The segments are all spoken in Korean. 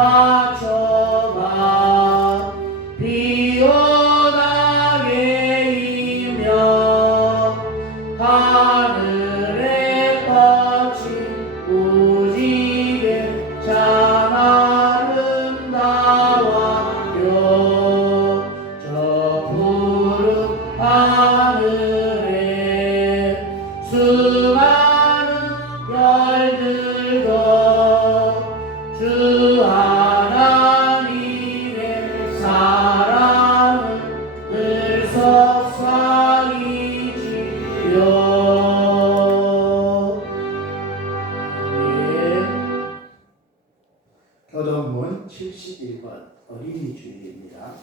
맞춰가 비오나게 이며 하늘에 뻗친 무지개 참 아름다워요. 저 푸른 하늘에 수많은 별들도 주 하나님의 사랑을 늘 속삭이지요. 교동문 71번 어린이 주일입니다.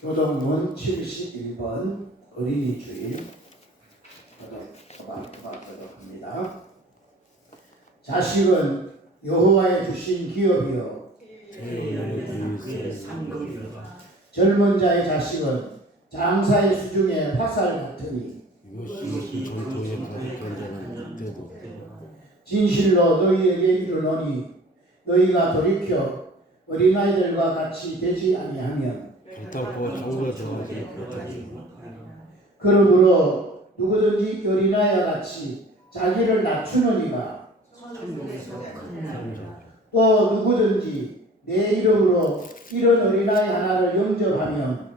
교동문 71번 어린이 주일 교독합니다. 자식은 여호와의 주신 기업이요 젊은 자의 자식은 장사의 수중에 화살 같으니 진실로 너희에게 이르노니 너희가 돌이켜 어린아이들과 같이 되지 아니하면 그러므로 누구든지 어린아이와 같이 자기를 낮추는 이가 또 누구든지 내 이름으로 이런 어린아이 하나를 영접하면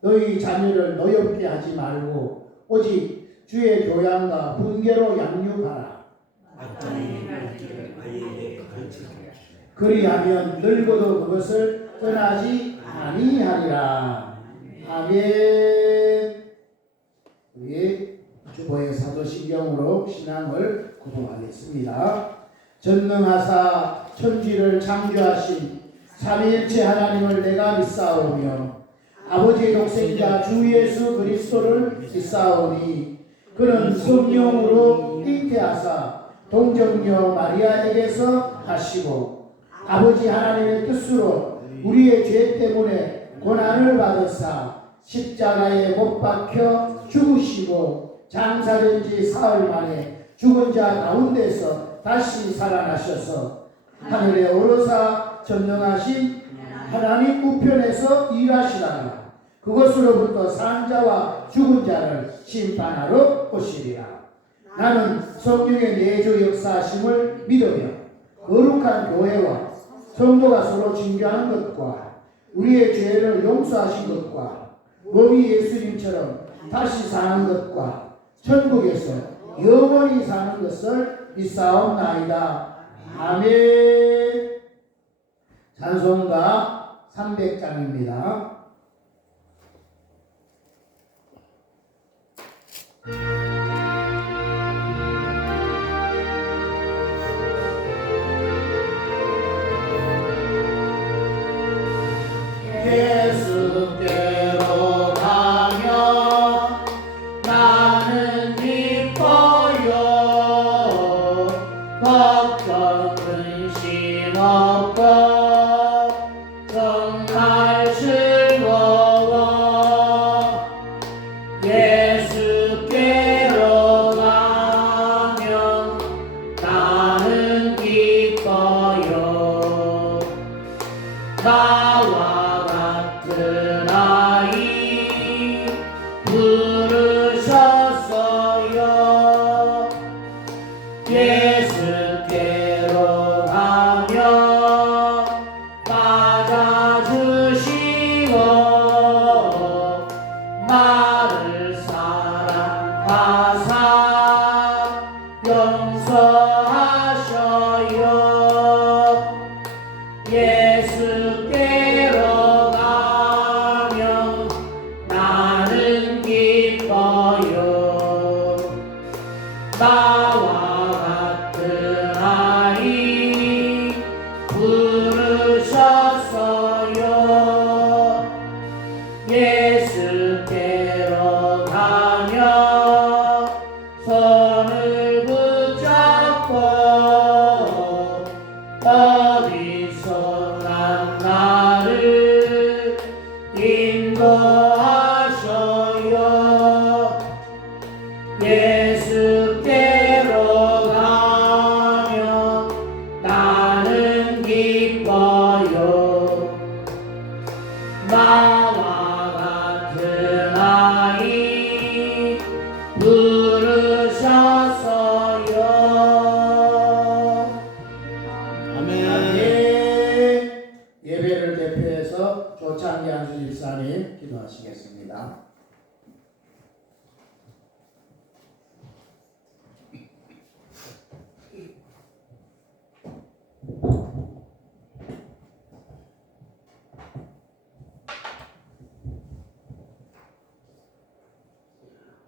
너희 자녀를 노엽게 하지 말고 오직 주의 교양과 훈계로 양육하라. 그리하면 늙어도 그것을 떠나지 아니하리라. 아멘. 우리 주보의 사도신경으로 신앙을 구동하겠습니다. 전능하사 천지를 창조하신 삼위일체 하나님을 내가 믿사오며 아버지의 독생자 주 예수 그리스도를 믿사오니 그는 성령으로 잉태하사 동정녀 마리아에게서 하시고 아버지 하나님의 뜻으로 우리의 죄 때문에 고난을 받으사 십자가에 못 박혀 죽으시고 장사된 지 사흘 만에 죽은 자 가운데서 다시 살아나셔서 하늘에 오르사 전능하신 하나님 우편에서 일하시다가 그것으로부터 산 자와 죽은 자를 심판하러 오시리라. 나는 성령의 내주 역사하심을 믿으며 거룩한 교회와 성도가 서로 증거하는 것과 우리의 죄를 용서하신 것과 몸이 예수님처럼 다시 사는 것과 천국에서 영원히 사는 것을 믿사옵나이다. 아멘. 찬송가 300장입니다. 예수께로 가며 나는 기뻐요. 걱정 근심 없고 정말 즐거워. 예수께로 가면 나는 기뻐요. 나와 같은 아이 부르셨어요. 예수께로 가면 맞아주시고 나를 사랑하사 용서하셔요. 예수께로 가면 나는 기뻐요. 나와 같은 아이 부르셨어요. 예수께로 가면 손을 붙잡고 말씀하시겠습니다.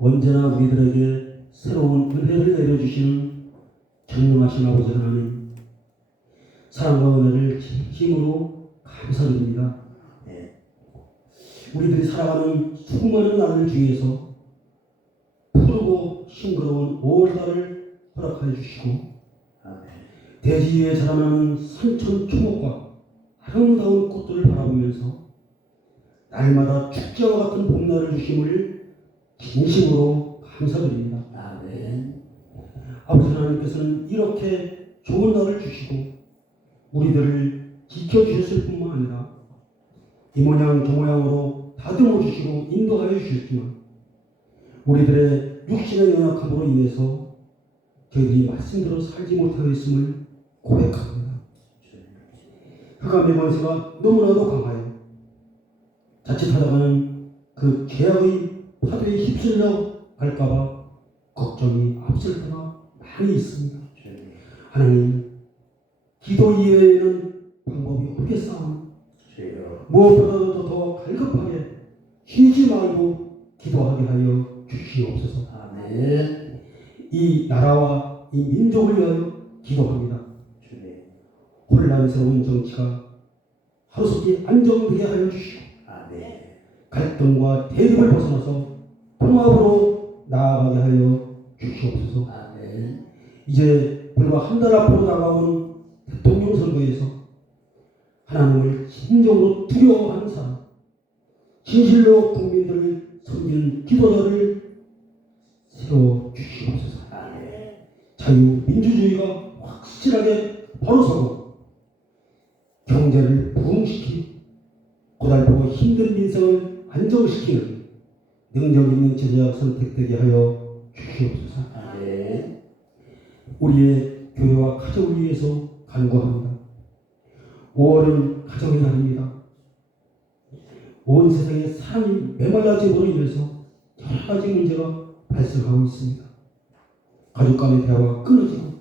언제나 우리들에게 새로운 은혜를 내려주시는 전능하신 아버지 하나님, 사랑과 은혜를 진심으로 감사드립니다. 우리들이 살아가는 수많은 날들 중에서 푸르고 싱그러운 5월달을 허락하여 주시고, 대지 위에 자라나는 산천 초목과 아름다운 꽃들을 바라보면서 날마다 축제와 같은 봄날을 주심을 진심으로 감사드립니다. 아멘. 아버지 하나님께서는 이렇게 좋은 날을 주시고 우리들을 지켜주셨을 뿐만 아니라 이 모양 저 모양으로 다듬어 주시고 인도하여 주셨지만 우리들의 육신의 연약함으로 인해서 저희들이 말씀대로 살지 못하였음을 고백합니다. 흑암의 권세가 너무나도 강하여 자칫하다가는 그 죄악의 파도에 휩쓸려 갈까봐 걱정이 앞설 때가 많이 있습니다. 하나님, 기도 이외에는 방법이 없겠사오니 무엇보다도 더 갈급하게 쉬지 말고 기도하게 하여 주시옵소서. 아멘. 이 나라와 이 민족을 위하여 기도합니다. 혼란스러운 정치가 하루속히 안정되게 하여 주시고 아멘. 갈등과 대립을 벗어나서 통합으로 나아가게 하여 주시옵소서. 아멘. 이제 불과 한 달 앞으로 다가온 대통령 선거에서 하나님을 진정으로 두려워하는 사람, 진실로 국민들을 섬기는 기도자를 세워 주시옵소서. 아멘. 자유민주주의가 확실하게 바로 서고 경제를 부흥시키고 고달프고 힘든 민생을 안정시키는 능력 있는 제자가 선택되게 하여 주시옵소서. 아멘. 우리의 교회와 가정을 위해서 간구합니다. 5월은 가정의 날입니다. 온 세상에 사람이 메말라짐으로 인해서 여러 가지 문제가 발생하고 있습니다. 가족 간의 대화가 끊어지고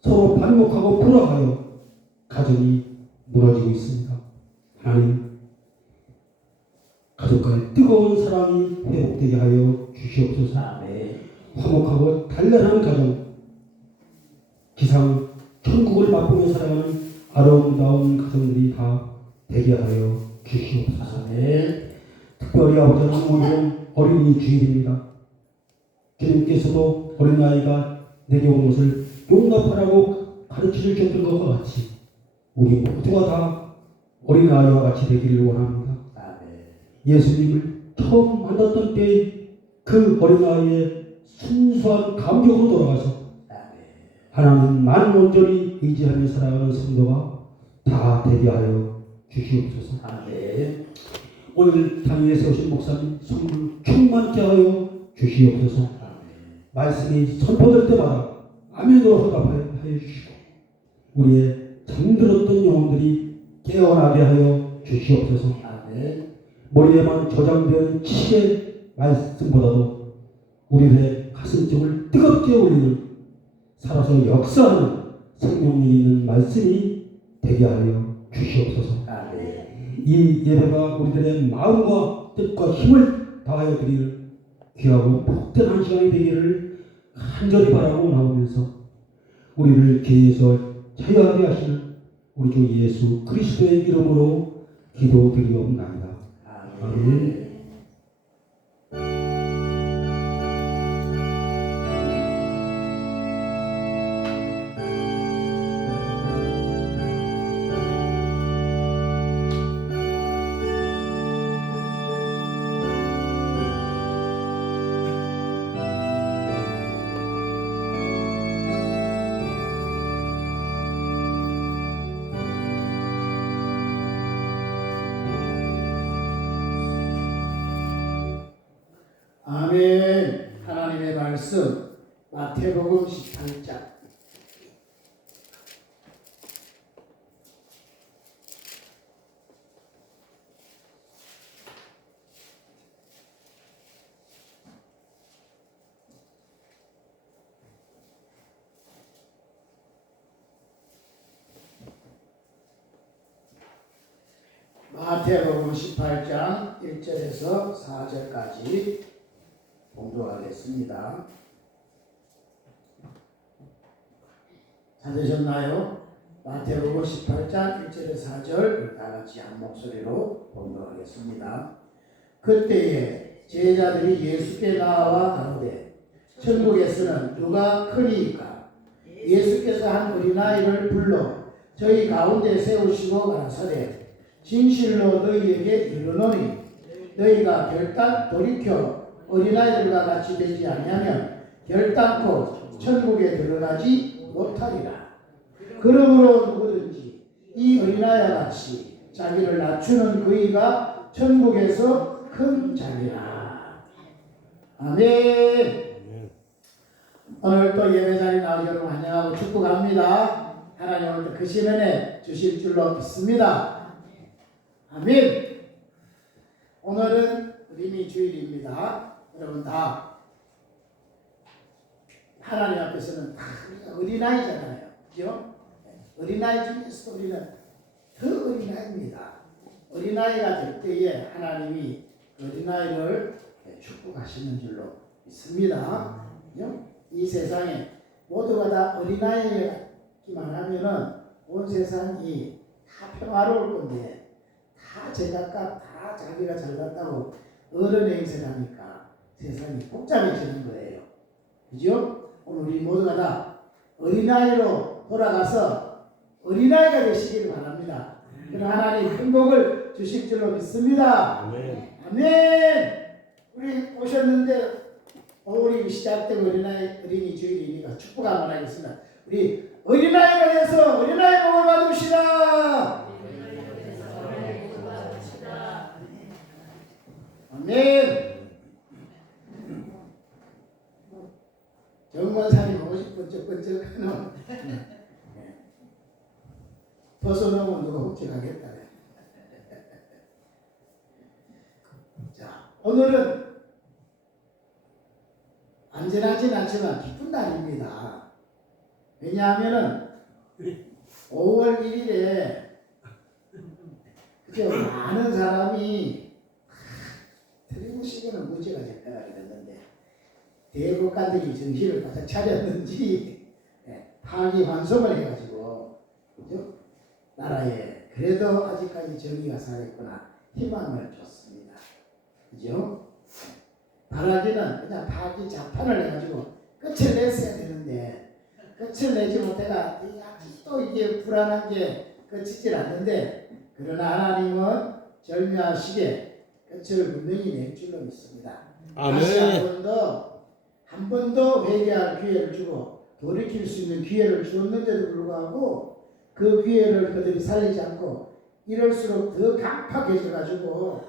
서로 반목하고 불화하여 가정이 무너지고 있습니다. 하나님, 가족 간의 뜨거운 사랑이 회복되게 하여 주시옵소서. 아멘. 화목하고 단란한 가정, 기상 천국을 맛보며 살아가는 아름다운 가정들이 다 되게 하여 주시옵소서. 아멘. 특별히 아버지 하나님, 오늘은 어린이 주일입니다. 주님께서도 어린아이가 내게 온 것을 용납하라고 가르쳐 주셨던 것과 같이 우리 모두가 다 어린아이와 같이 되기를 원합니다. 아멘. 예수님을 처음 만났던 때의 그 어린아이의 순수한 감격으로 돌아가서 하나님만 온전히 의지하며 살아가는 성도가 다 되게 하여 주시옵소서. 아멘. 오늘 당위에 세우신 목사님 성을 충만케 하여 주시옵소서. 아멘. 말씀이 선포될 때마다 아멘으로 응답하여 주시고 우리의 잠들었던 영혼들이 깨어나게 하여 주시옵소서. 아멘. 머리에만 저장된 치의 말씀보다도 우리의 가슴쪽을 뜨겁게 올리는 살아서 역사하는 생명力있는 말씀이 되게 하여 주시옵소서. 아멘. 이 예배가 우리들의 마음과 뜻과 힘을 다하여 드릴 귀하고 복된 한 시간이 되기를 간절히 바라고 나오면서 우리를 죄에서 자유하게 하시는 우리 주 예수 그리스도의 이름으로 기도드리옵나이다. 아멘. 아멘. 하나님의 말씀 마태복음 18장 마태복음 18장 1절에서 4절까지 봉독하겠습니다. 찾으셨나요? 마태복음 18장 1절에서 4절 다 같이 한 목소리로 봉독하겠습니다. 그때에 제자들이 예수께 나와 가로되 천국에서는 누가 크리이까? 예수께서 한 어린아이를 불러 저희 가운데 세우시고 가라사대 진실로 너희에게 이르노니 너희가 결단 돌이켜 어린아이들과 같이 되지 아니하면 결단코 천국에 들어가지 못하리라. 그러므로 누구든지 이 어린아이와 같이 자기를 낮추는 그이가 천국에서 큰 자리라. 아멘. 오늘 또 예배 자리 나오신 여러분 환영하고 축복합니다. 하나님 오늘 그 시간에 주실 줄로 믿습니다. 아멘. 오늘은 어린이 주일입니다. 여러분 다 하나님 앞에서는 다 어린아이잖아요. 그죠? 어린아이 중에서 우리는 더 어린아이입니다. 어린아이가 될 때에 하나님이 어린아이를 축복하시는 줄로 믿습니다. 그죠? 이 세상에 모두가 다 어린아이기만 하면은 온 세상이 다 평화로울 건데 다 제각각 다 자기가 잘났다고 어른의 행세를 하니까 세상이 복잡해지는 거예요. 그죠? 오늘 우리 모두가 다 어린아이로 돌아가서 어린아이가 되시기를 바랍니다. 그럼 하나님 행복을 주실 줄로 믿습니다. 아멘. 아멘. 우리 오셨는데 우리 시작된 어린이 주일이니까 축복 한번 하겠습니다. 우리 어린아이가 돼서 어린아이 복을 받읍시다. 아멘. 정권사님 오고 싶은 번쩍번쩍하는 벗어놓으면 누가 훔쳐가겠다. 자, 오늘은 안전하진 않지만 기쁜 날입니다. 왜냐하면은 5월 1일에 그죠? 많은 사람이 트리무시기는 문제가 될까 그랬는데 대법관들이 정신을 바짝 차렸는지 파기환송을 해가지고 그죠? 나라에 그래도 아직까지 정의가 살아있구나 희망을 줬습니다. 그죠? 바라기는 그냥 파기 자판을 해가지고 끝을 냈어야 되는데 끝을 내지 못해가 또 이게 불안한 게 끝이질 않는데 그러나 하나님은 절묘하시게 끝을 분명히 낼 줄로 믿습니다. 다시 한 번 더 회개할 기회를 주고 돌이킬 수 있는 기회를 주었는데도 불구하고 그 기회를 그들이 살리지 않고 이럴수록 더 강팍해져가지고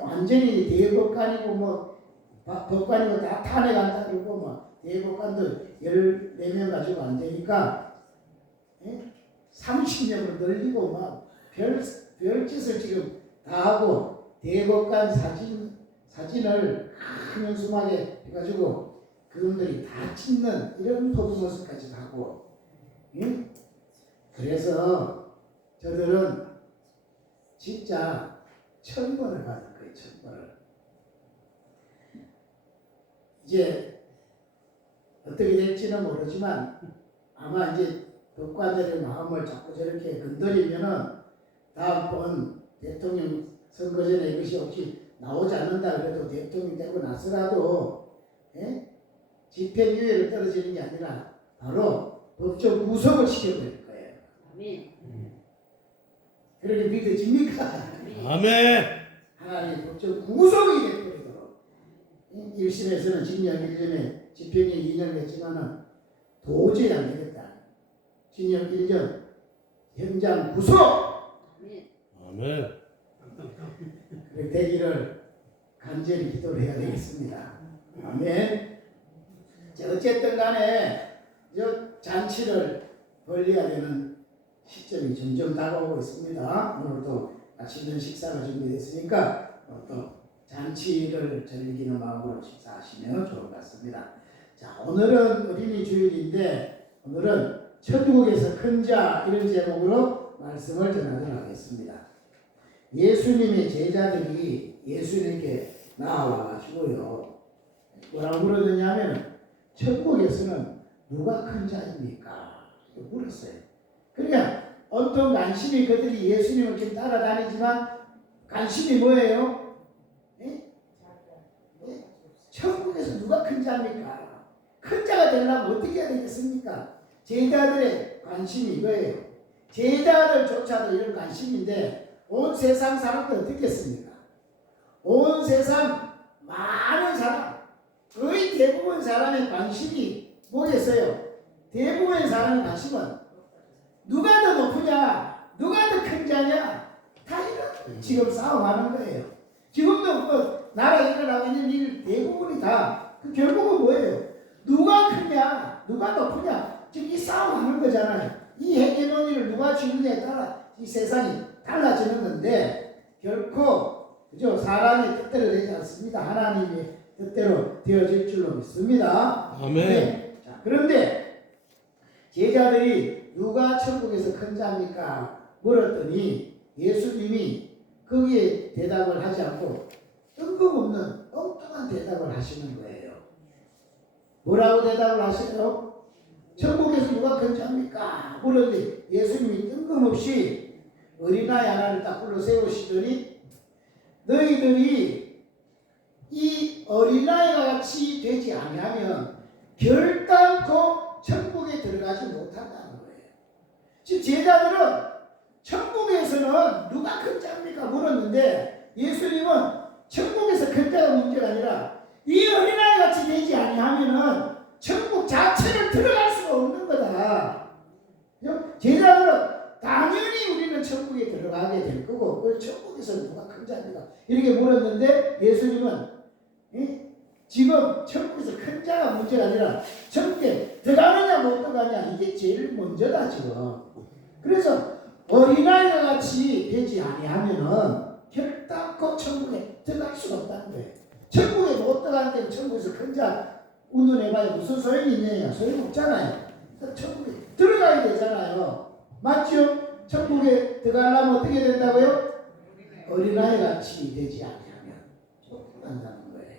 완전히 대법관이고 뭐 법관이고 다 탄핵한다 그러고 뭐 대법관도 14명 가지고 안 되니까 30명을 늘리고 막 별짓을 지금 다 하고 대법관 사진을 큰연수하게 해가지고 그분들이 다 찍는 이런 포토모습까지 하고 그래서 저들은 진짜 천벌을 받을 거예요. 천벌을. 이제 어떻게 될지는 모르지만 아마 이제 법관들의 마음을 자꾸 저렇게 건드리면은 다음번 대통령 선거 전에 이것이 혹시 나오지 않는다 그래도 대통령 되고 나서라도 집행유예를 떨어지는 게 아니라 바로 법적 구속을 시켜버릴 거예요. 아멘. 그렇게 믿어집니까? 아멘. 하나님 법적 구속이 되버리도록 1심에서는 징역 1년에 집행유예 2년을 했지만은 도저히 안 되겠다. 징역 1년 현장 구속. 아멘. 그렇게 되기를 간절히 기도를 해야 되겠습니다. 아멘. 자, 어쨌든 간에 저 잔치를 벌려야 되는 시점이 점점 다가오고 있습니다. 오늘도 맛있는 식사가 준비됐으니까 또 잔치를 즐기는 마음으로 식사하시면 좋을 것 같습니다. 자, 오늘은 어린이 주일인데 오늘은 천국에서 큰 자 이런 제목으로 말씀을 전하도록 하겠습니다. 예수님의 제자들이 예수님께 나와가지고요. 뭐라고 물었느냐면 천국에서는 누가 큰 자입니까? 물었어요. 그러니까 어떤 관심이 그들이 예수님을 좀 따라다니지만 관심이 뭐예요? 예? 예? 천국에서 누가 큰 자입니까? 큰 자가 되려면 어떻게 해야 되겠습니까? 제자들의 관심이 이거예요. 제자들조차도 이런 관심인데 온 세상 사람들 어떻겠습니까? 온 세상 많은 사람, 거의 대부분 사람의 관심이 뭐겠어요? 대부분의 사람의 관심은 누가 더 높으냐, 누가 더 큰 자냐, 다 이런 지금 싸움하는 거예요. 지금도 그 나라 일어나고 있는 일 대부분이 다 그 결국은 뭐예요? 누가 크냐, 누가 높으냐, 지금 이 싸움하는 거잖아요. 이 헤게모니를 누가 쥐느냐에 따라 이 세상이 달라지는 건데 결코 그죠? 사람의 뜻대로 되지 않습니다. 하나님의 뜻대로 되어질 줄로 믿습니다. 아멘. 네. 자, 그런데 제자들이 누가 천국에서 큰 자입니까? 물었더니 예수님이 거기에 대답을 하지 않고 뜬금없는 엉뚱한 대답을 하시는 거예요. 뭐라고 대답을 하세요? 천국에서 누가 큰 자입니까? 물었더니 예수님이 뜬금없이 어린아이 하나를 딱 불러 세우시더니 너희들이 이 어린아이가 같이 되지 아니하면 결단코 천국에 들어가지 못한다는 거예요. 지금 제자들은 천국에서는 누가 큰 자입니까? 물었는데 예수님은 천국에서 큰 자가 문제가 아니라 이 어린아이 같이 되지 아니하면은 천국 자체를 들어갈 수가 없는 거다. 제자들은 당연히 우리는 천국에 들어가게 될 거고 그 천국에서 누가 큰 자입니까? 이렇게 물었는데 예수님은 지금 천국에서 큰 자가 문제가 아니라 천국에 들어가느냐 못 들어가느냐 이게 제일 먼저다 지금. 그래서 어린아이와 같이 되지 아니하면은 결단코 천국에 들어갈 수가 없다는 거예요. 천국에 못 들어가는데 천국에서 큰 자 운운해봐야 무슨 소용이 있느냐? 소용없잖아요. 천국에 들어가야 되잖아요. 맞죠? 천국에 들어가려면 어떻게 된다고요? 어린아이 같이 되지 아니하면 한다는 거예요.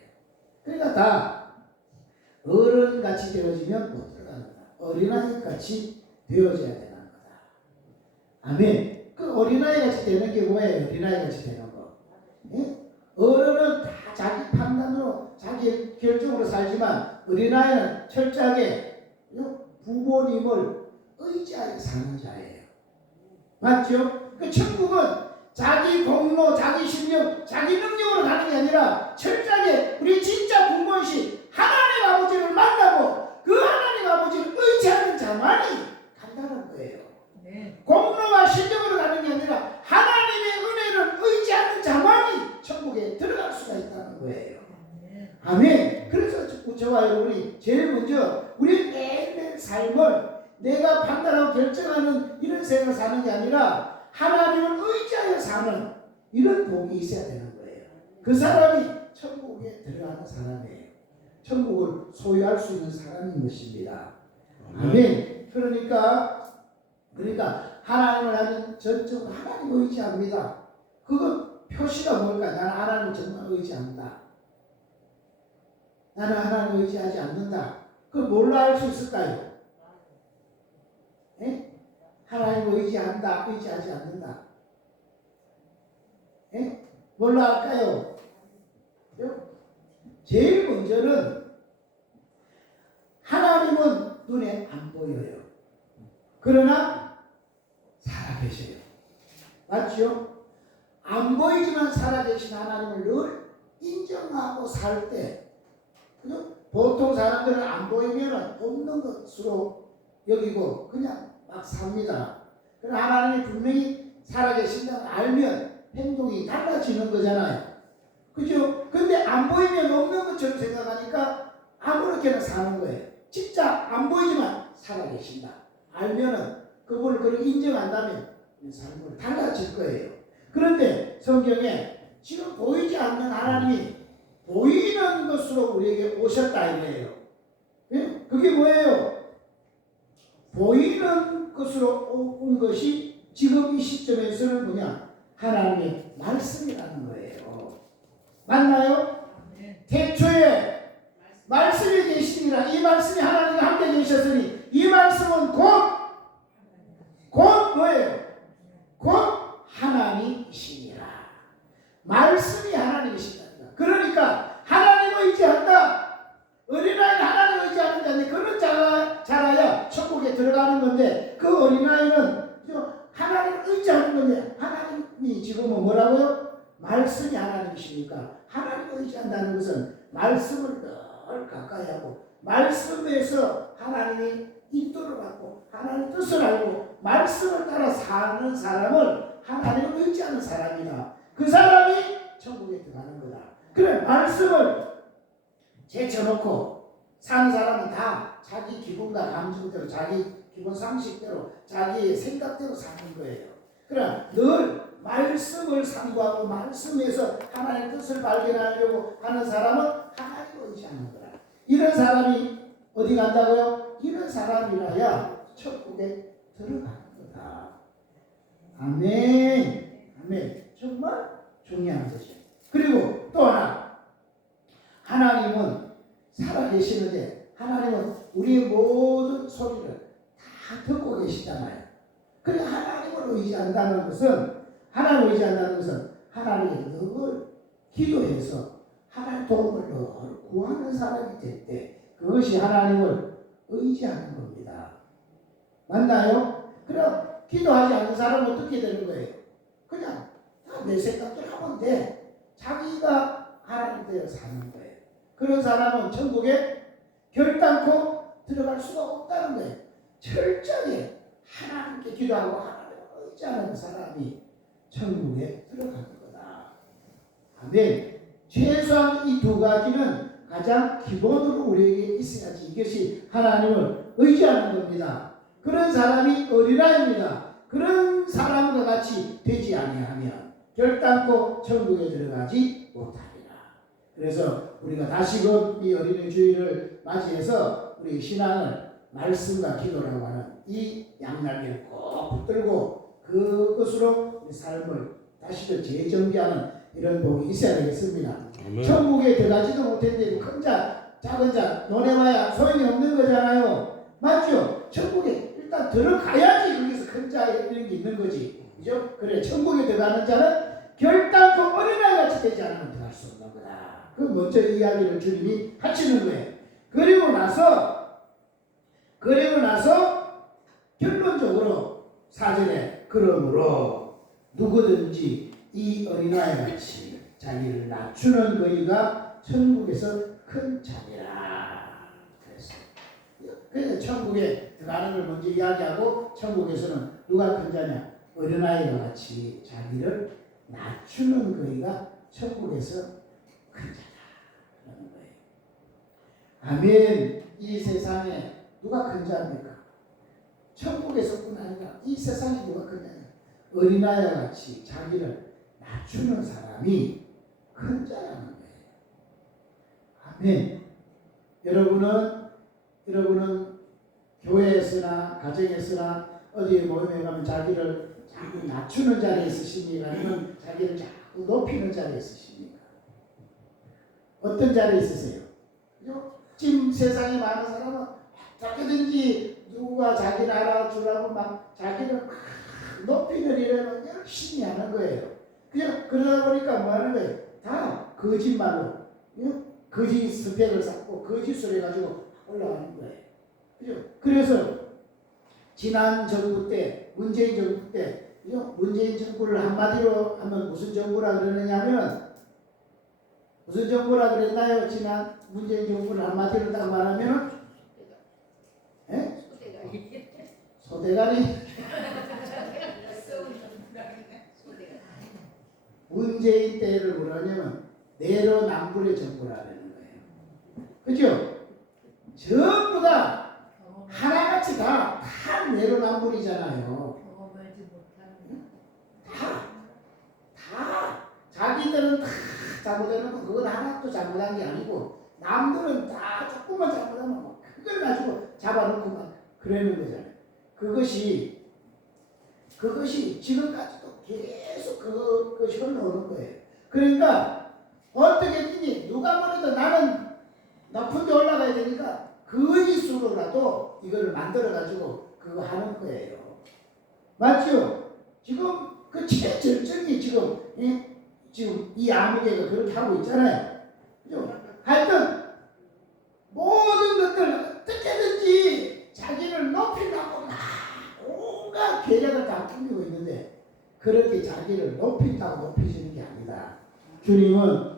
그러니까 다 어른같이 되어지면 못 들어간다. 어린아이 같이 되어져야 되는 거다. 아멘. 그 어린아이 같이 되는 게 뭐예요? 어린아이 같이 되는 거. 예? 어른은 다 자기 판단으로 자기 결정으로 살지만 어린아이는 철저하게 부모님을 의지하여 사는 자예요. 맞죠? 그 천국은 자기 공로, 자기 실력, 자기 능력으로 가는 게 아니라 철저하게 우리 진짜 부모이신 하나님 아버지를 만나고 그 하나님 아버지를 의지하는 자만이 간다는 거예요. 네. 공로와 실력으로 가는 게 아니라 하나님의 은혜를 의지하는 자만이 천국에 들어갈 수가 있다는 거예요. 아멘. 그래서 저와 여러분이 제일 먼저 우리 매일매일 삶을 내가 판단하고 결정하는 이런 생을 사는 게 아니라 하나님을 의지하여 사는 이런 복이 있어야 되는 거예요. 그 사람이 천국에 들어가는 사람이에요. 천국을 소유할 수 있는 사람인 것입니다. 아멘. 그러니까 하나님을 하는 전적으로 하나님을 의지합니다. 그건 표시가 뭘까? 나는 하나님을 정말 의지한다. 나는 하나님을 의지하지 않는다. 그걸 뭘로 알 수 있을까요? 에? 하나님을 의지한다, 의지하지 않는다. 에? 뭘로 알까요? 제일 먼저는 하나님은 눈에 안 보여요. 그러나 살아계셔요. 맞죠? 안 보이지만 살아계신 하나님을 늘 인정하고 살 때, 보통 사람들은 안 보이면 없는 것으로 여기고 그냥 막 삽니다. 그러나 하나님이 분명히 살아계신다고 알면 행동이 달라지는 거잖아요. 그죠? 근데 안 보이면 없는 것처럼 생각하니까 아무렇게나 사는 거예요. 진짜 안 보이지만 살아계신다. 알면은 그분을 그렇게 인정한다면 삶은 달라질 거예요. 그런데 성경에 지금 보이지 않는 하나님이 보이는 것으로 우리에게 오셨다 이거예요. 예? 그게 뭐예요? 보이는 것으로 온 것이 지금 이 시점에서는 뭐냐? 하나님의 말씀이라는 거예요. 맞나요? 태초에 말씀이 계시니라. 이 말씀이 하나님과 함께 계셨으니 이 말씀은 곧 뭐예요? 곧 하나님이시니라. 말씀이 하나님이시다. 그러니까 하나님을 의지한다. 어린아이는 하나님을 의지하는 자인데 그런 자라야 천국에 들어가는 건데 그 어린아이는 하나님을 의지하는 건데 하나님이 지금은 뭐라고요? 말씀이 하나님이시니까 하나님을 의지한다는 것은 말씀을 늘 가까이 하고 말씀에서 하나님이 인도를 받고 하나님의 뜻을 알고 말씀을 따라 사는 사람을 하나님을 의지하는 사람이다. 그 사람이 천국에 들어가는 거다. 그래 말씀을 제쳐놓고 사는 사람은 다 자기 기분과 감정대로 자기 기본 상식대로 자기의 생각대로 사는 거예요. 그러나 늘 말씀을 상고하고 말씀에서 하나님의 뜻을 발견하려고 하는 사람은 하나님을 의지하는 거다. 이런 사람이 어디 간다고요? 이런 사람이라야 천국에 들어가는 거다. 아멘. 아멘. 정말 중요한 거죠. 그리고 또 하나, 하나님은 살아계시는데 하나님은 우리의 모든 소리를 다 듣고 계시잖아요. 그래 하나님을 의지한다는 것은 하나님의 늘 기도해서 하나님의 도움을 늘 구하는 사람이 될 때 그것이 하나님을 의지하는 겁니다. 맞나요? 그럼 기도하지 않는 사람은 어떻게 되는 거예요? 그냥 내 생각대로 하면 돼. 자기가 하나님 되어 사는 거예요. 그런 사람은 천국에 결단코 들어갈 수가 없다는 거예요. 철저히 하나님께 기도하고 하나님을 의지하는 사람이 천국에 들어가는 거다. 아멘. 최소한 이 두 가지는 가장 기본으로 우리에게 있어야지 이것이 하나님을 의지하는 겁니다. 그런 사람이 어린아이입니다. 그런 사람과 같이 되지 아니하면 결단코 천국에 들어가지 못하리라. 그래서 우리가 다시금 이 어린이 주일을 맞이해서 우리 신앙을 말씀과 기도라고 하는 이 양날개를 꼭 붙들고 그것으로 우리 삶을 다시금 재정비하는 이런 복이 있어야 되겠습니다. 아멘. 천국에 들어가지도 못했는데 큰 자, 작은 자 논해봐야 소용이 없는 거잖아요. 맞죠? 천국에 일단 들어가야지 거기서 큰 자 이런 게 있는 거지. 그죠? 그래 천국에 들어가는 자는 결단코 어린아이같이 되지 않으면 들어갈 수 없는 거다. 그 먼저 이야기를 주님이 하시는 거예요. 그리고 나서 결론적으로 4절에 그러므로 누구든지 이 어린아이같이 자기를 낮추는 그이가 천국에서 큰 자니라. 그래서 천국에 들어가는 걸 먼저 이야기하고 천국에서는 누가 큰 자냐? 어린아이와 같이 자기를 낮추는 그이가 천국에서 큰 자라는 거예요. 아멘. 이 세상에 누가 큰 자입니까? 천국에서뿐 아니라 이 세상에 누가 큰 자냐? 어린아이와 같이 자기를 낮추는 사람이 큰 자라는 거예요. 아멘. 여러분은 교회에서나 가정에서나 어디에 모임에 가면 자기를 자꾸 낮추는 자리에 있으십니까? 아니면 자기를 자꾸 높이는 자리에 있으십니까? 어떤 자리에 있으세요? 지금 세상에 많은 사람은 어떻게든지 누가 자기를 알아주라고 막 자기를 막 높이는 일을 열심히 하는 거예요. 그냥 그러다 보니까 뭐 하는 거예요? 다 거짓말로, 거짓 스펙을 쌓고 거짓을 해가지고 올라가는 거예요. 그죠? 그래서 지난 정부 때, 문재인 정부 때, 문재인 정부를 한마디로 하면 무슨 정부라 그러느냐면, 무슨 정부라 그랬나요? 지난 문재인 정부를 한마디로 딱 말하면, 소대가리? 문재인 때를 뭐라냐면 내로남불의 정부라는 거예요. 그죠? 전부 다 하나같이 다 내로남불이잖아요. 다 자기들은 다 잘못해놓고 그건 하나도 잘못한 게 아니고 남들은 다 조금만 잘못하면 그걸 가지고 잡아놓고 막 그러는 거잖아요. 그것이 그것이 지금까지도 계속 그것이 흘러오는 거예요. 그러니까 어떻게 했니? 누가 뭐래도 나는 높은 데 올라가야 되니까 그 이수로라도 이거를 만들어 가지고 그거 하는 거예요. 맞죠? 지금 그 최절정이 지금 이 암흑개가 그렇게 하고 있잖아요. 그죠? 하여튼 모든 것들 어떻게든지 자기를 높이려고 온갖 계략을 다 꾸미고 있는데 그렇게 자기를 높인다고 높이시는 게 아니다. 주님은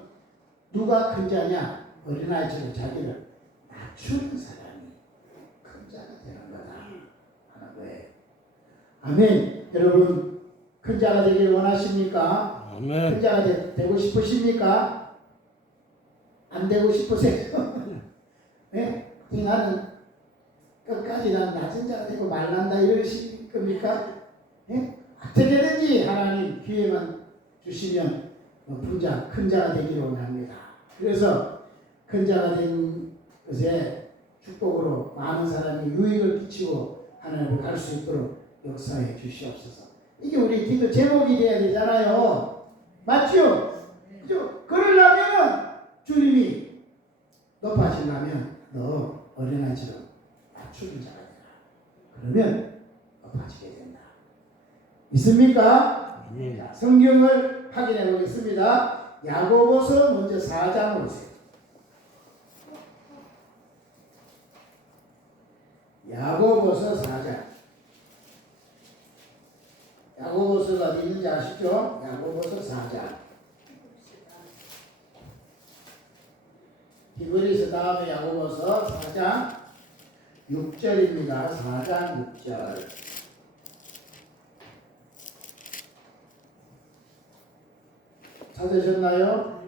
누가 큰 자냐? 어린아이처럼 자기를 낮추는 사람이 큰 자가 되는 거다 하는 거예요. 아멘. 여러분 큰 자가 되기를 원하십니까? 아멘. 큰 자가 되고 싶으십니까? 안 되고 싶으세요? 네? 나는 끝까지 난 낮은 자가 되고 말란다 이러실 겁니까? 네? 어떻게든지 하나님 기회만 주시면 높은 자, 큰 자가 되기를 원합니다. 그래서 큰 자가 된 것에 축복으로 많은 사람이 유익을 끼치고 하나님을 갈 수 있도록 역사해 주시옵소서. 이게 우리 기도 제목이 돼야 되잖아요. 맞죠? 그죠? 그러려면 주님이 높아지려면 너 어린아이처럼 낮추는 자가 되라. 그러면 높아지게 된다. 있습니까? 자, 성경을 확인해 보겠습니다. 야고보서 먼저 4장 보세요. 야고보서 4장. 야고보서가 어디 있는지 아시죠? 야고보서 4장. 히브리서 다음에 야고보서 4장 6절입니다. 4장 6절. 찾으셨나요?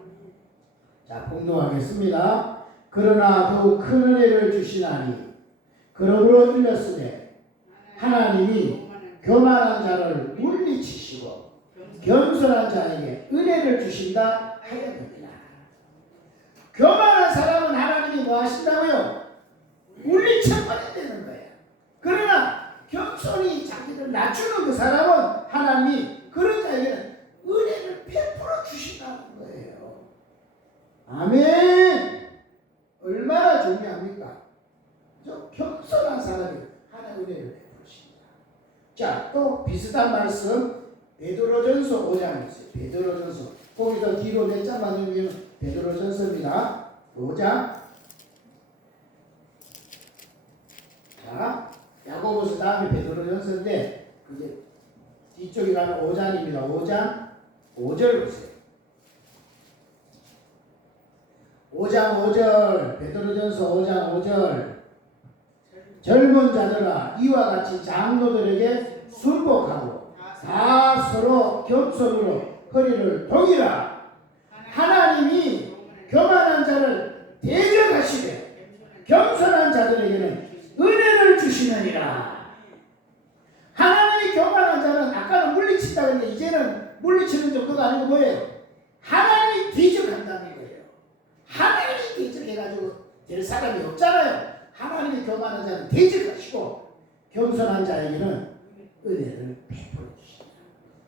자, 봉독하겠습니다. 그러나 더욱 큰 은혜를 주시나니 그러므로 일렀으되 하나님이 교만한 자를 물리치시고 겸손한 자에게 은혜를 주신다 하였느니라. 교만한 사람은 하나님이 뭐 하신다고요? 물리쳐버린다는 거예요. 그러나 겸손히 자기를 낮추는 그 사람은 하나님이 그런 자에게는 은혜를 베풀어 주신다는 거예요. 아멘. 얼마나 중요합니까? 저 겸손한 사람이 하나님의 은혜를 베푸십니다. 자, 또 비슷한 말씀 베드로전서 5장 있어요. 베드로전서 거기서 뒤로 몇 장만 읽으면 베드로전서입니다. 5장. 자, 야고보서 다음에 베드로전서인데 그게 뒤쪽에 가면 5장입니다. 5장 5절 보세요. 5장 5절 베드로전서 5장 5절 젊은 자들아 이와 같이 장로들에게 순복하고 다 서로 겸손으로 허리를 동이라. 하나님이 교만한 자를 대적하시되 겸손한 자들에게는 은혜를 주시느니라. 하나님이 교만한 자는 아까는 물리친다 그랬는데 이제는 물리치는 정도가 아니고 뭐예요? 하나님이 대적한다는 거예요. 하나님이 대적해가지고 될 사람이 없잖아요. 하나님이 교만한 자는 대적하시고 겸손한 자에게는 은혜를 베풀어 주신다.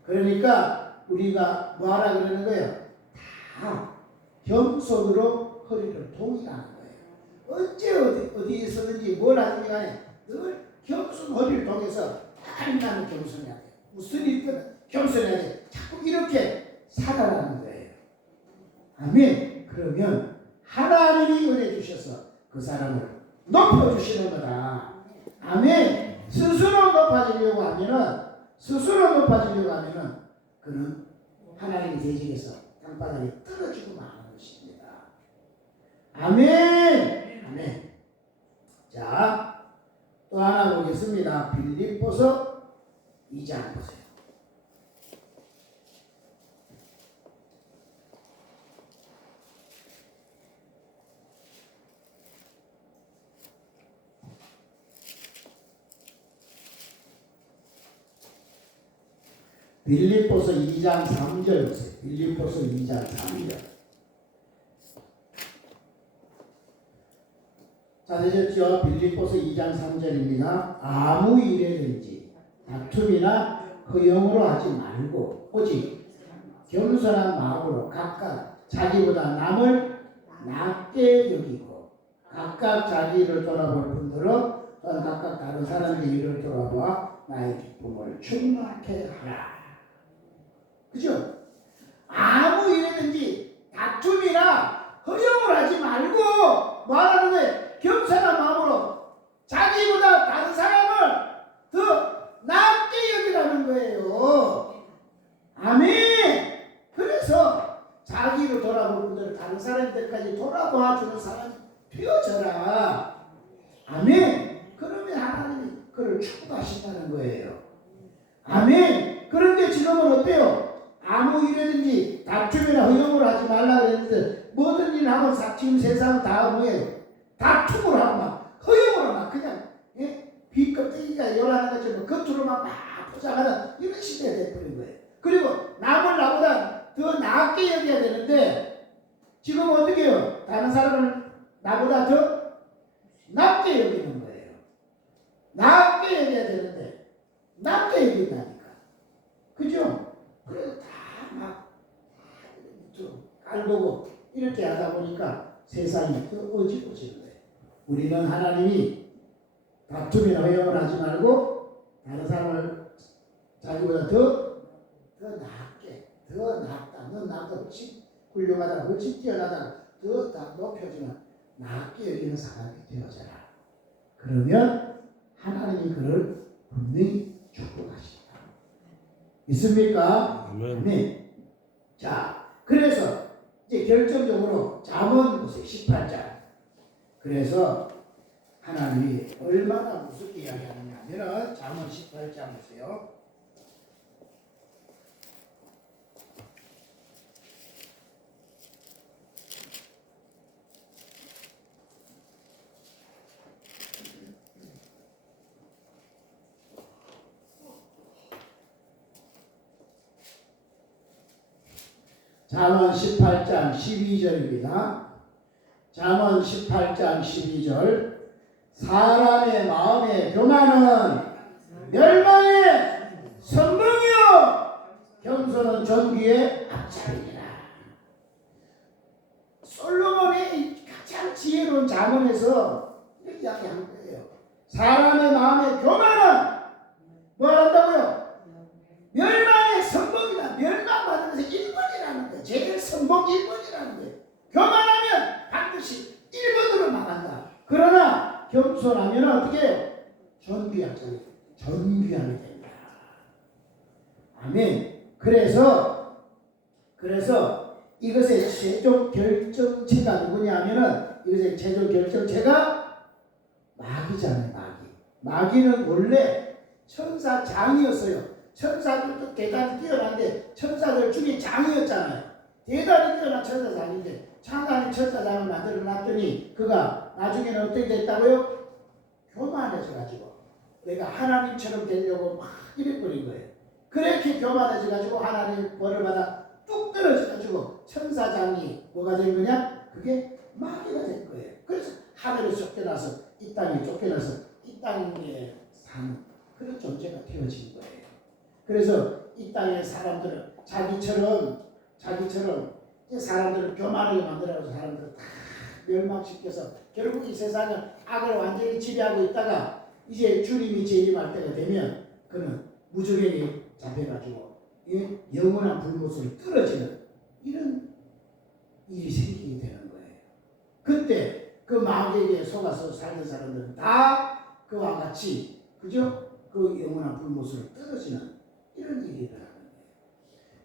그러니까 우리가 뭐하라 그러는 거예요? 다 겸손으로 허리를 동이하는 거예요. 언제 어디에서든지 뭘 하든지 간에 늘 겸손 허리를 동해서 나는 겸손해야 돼. 무슨 일이든 겸손해야 돼. 자꾸 이렇게 살아가는 거예요. 아멘. 그러면 하나님이 은혜 주셔서 그 사람을 높여주시는 거다. 아멘. 스스로 높아지려고 하면은 그는 하나님의 대적에서 땅바닥에 떨어지고 마는 것입니다. 아멘. 아멘. 자, 또 하나 보겠습니다. 빌립보서 2장 보세요. 빌립보서 2장 3절 보세요. 빌립보서 2장 3절. 찾으셨죠? 빌립보서 2장 3절입니다. 아무 일에든지 다툼이나 허영으로 하지 말고 오직 겸손한 마음으로 각각 자기보다 남을 낮게 여기고 각각 자기를 돌아볼 분들은 또한 각각 다른 사람의 일을 돌아봐 나의 기쁨을 충만케 하라. 그죠? 아무 일이든지 다툼이나 허영을 하지 말고 뭐 하라는 거예요? 겸손한 마음으로 자기보다 다른 사람을 더 낮게 여기라는 거예요. 아멘. 그래서 자기를 돌아볼 분들은 다른 사람들까지 돌아봐주는 사람이 되어져라. 아멘. 그러면 하나님이 그를 축복하신다는 거예요. 아멘. 그런데 지금은 어때요? 아무 일이든지 다툼이나 허용을 하지 말라 그랬는데 모든 일을 하면 지금 세상은 다 뭐예요? 다툼을 하고 막 허용을 막 그냥 비껍데기가 열하는 것처럼 겉으로만 막 포장하는 이런 시대가 돼버린 거예요. 그리고 남을 나보다 더 낫게 여겨야 되는데 지금 어떻게 해요? 다른 사람을 나보다 더 낮게 여기는 거예요. 낮게 여겨야 되는데 낮게 여긴다니까. 그죠? 그래서 다 막 깔보고 이렇게 하다 보니까 세상이 더 어지러워지는 거예요. 우리는 하나님이 다툼이나 허용을 하지 말고 다른 사람을 자기보다 더 낫게, 더 낫다. 넌 나보다 훨씬 훌륭하다, 훨씬 뛰어나다, 더 높여주면 낫게 여기는 사람이 되어져라. 그러면 하나님이 그를 분명히 축복하신다. 있습니까? 아멘. 자, 그래서 이제 결정적으로 잠언 보세요. 18장. 그래서 하나님이 얼마나 무섭게 이야기하느냐 하면은 잠언 18장 보세요. 잠언 18장 12절입니다. 잠언 18장 12절 사람의 마음의 교만은 멸망의 선봉이요 겸손은 존귀의 앞자리니라. 솔로몬이 가장 지혜로운 잠언에서 이렇게 이야기한 거예요. 사람의 마음의 교만은 뭘 한다고요? 멸망의 선봉이다. 멸망받는 것이 1번이라는 거예요. 제일 선봉 1번이라는 거예요. 교만하면 반드시 1번으로 나간다. 그러나 겸손하면 어떻게 해요? 존귀하게 된다. 아멘. 그래서 이것의 최종 결정체가 누구냐 하면은 이것의 최종 결정체가 마귀잖아요. 마귀는 원래 천사장이었어요. 천사들도 대단히 뛰어난데 천사들 중에 장이었잖아요. 대단히 뛰어난 천사장인데 하나님 천사장을 만들어 놨더니 그가 나중에는 어떻게 됐다고요? 교만해져 가지고 내가 하나님처럼 되려고 막 이래버린 거예요. 그렇게 교만해져 가지고 하나님 벌을 받아 뚝 떨어져 가지고 천사장이 뭐가 된 거냐? 그게 마귀가 된 거예요. 그래서 하늘에 쫓겨나서 이 땅에 쫓겨나서 이 땅에 사는 그런 존재가 되어진 거예요. 그래서 이 땅의 사람들은 자기처럼 사람들을 교만하게 만들어서 사람들을 다 멸망시켜서 결국 이 세상을 악을 완전히 지배하고 있다가 이제 주님이 재림할 때가 되면 그는 무적에게 잡혀가지고 영원한 불못으로 떨어지는 이런 일이 생기게 되는 거예요. 그때 그 마귀에게 속아서 살던 사람들은 다 그와 같이 그죠? 그 영원한 불못으로 떨어지는 이런 일이 일어나는 거예요.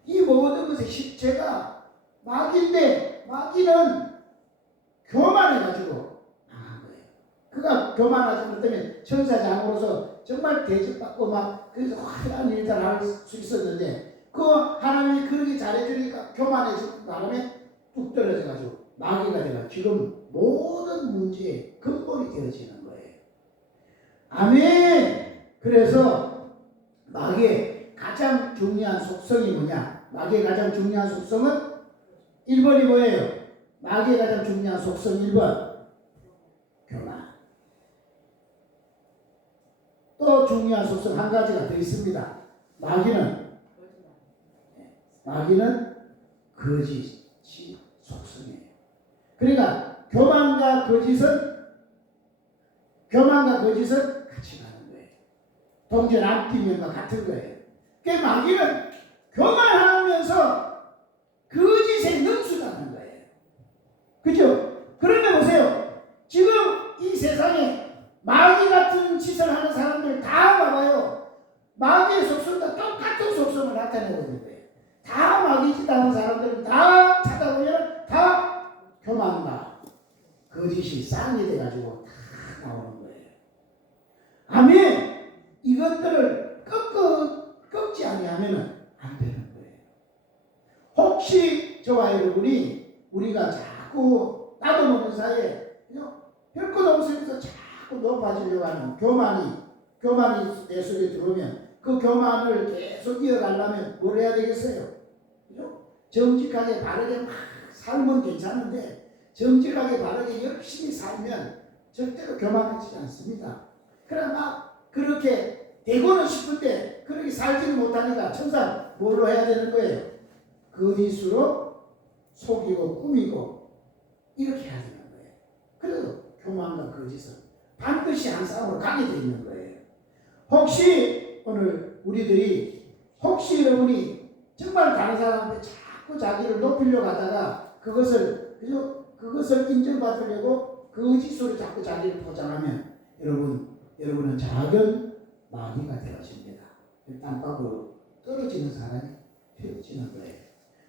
이 모든 것의 실체가 마귀인데 마귀는 교만해가지고 나간 거예요. 그가 교만하지 못하면 천사장으로서 정말 대접받고 막 그래서 화려한 일들을 할 수 있었는데 그 하나님이 그렇게 잘해주니까 교만해지고 바람에 뚝 떨어져가지고 마귀가 되가 지금 모든 문제의 근본이 되어지는 거예요. 아멘. 그래서 마귀의 가장 중요한 속성이 뭐냐? 마귀의 가장 중요한 속성은 1번이 뭐예요? 마귀의 가장 중요한 속성 1번 교만. 또 중요한 속성 한 가지가 더 있습니다. 마귀는 거짓이 속성이에요. 그러니까 교만과 거짓은 같이 가는 거예요. 동전 앞뒤면과 같은 거예요. 그 마귀는 교만하면서 거짓에 능수하는 거예요. 그죠? 그런데 보세요. 지금 이 세상에 마귀 같은 짓을 하는 사람들 다 봐봐요. 마귀의 속성과 똑같은 속성을 나타내고 있는 거예요. 다 마귀 짓 하는 사람들은 다 찾아보면 다 교만과 거짓이 쌍이 돼가지고 다 나오는 거예요. 아멘. 이것들을 꺾지 아니하면 안 되는 거예요. 혹시 저와 여러분이 우리가 자꾸 나도 모르는 사이에 별것 없으면서 자꾸 높아지려고 하는 교만이 내 속에 들어오면 그 교만을 계속 이어가려면 뭘 해야 되겠어요? 그죠? 정직하게 바르게 막 살면 괜찮은데 정직하게 바르게 열심히 살면 절대로 교만하지 않습니다. 그러나 막 그렇게 되고는 싶은데 그렇게 살지는 못하니까 천상 뭘로 해야 되는 거예요? 거짓으로 속이고 꾸미고 이렇게 해야 되는 거예요. 그래도 교만과 거짓은 반드시 한 싸움으로 가게 되어 있는 거예요. 혹시 오늘 우리들이 여러분이 정말 다른 사람한테 자꾸 자기를 높이려고 하다가 그것을 인정받으려고 거짓으로 자꾸 자기를 포장하면 여러분은 작은 마귀가 되어집니다. 땅바닥으로 떨어지는 사람이 되어지는 거예요.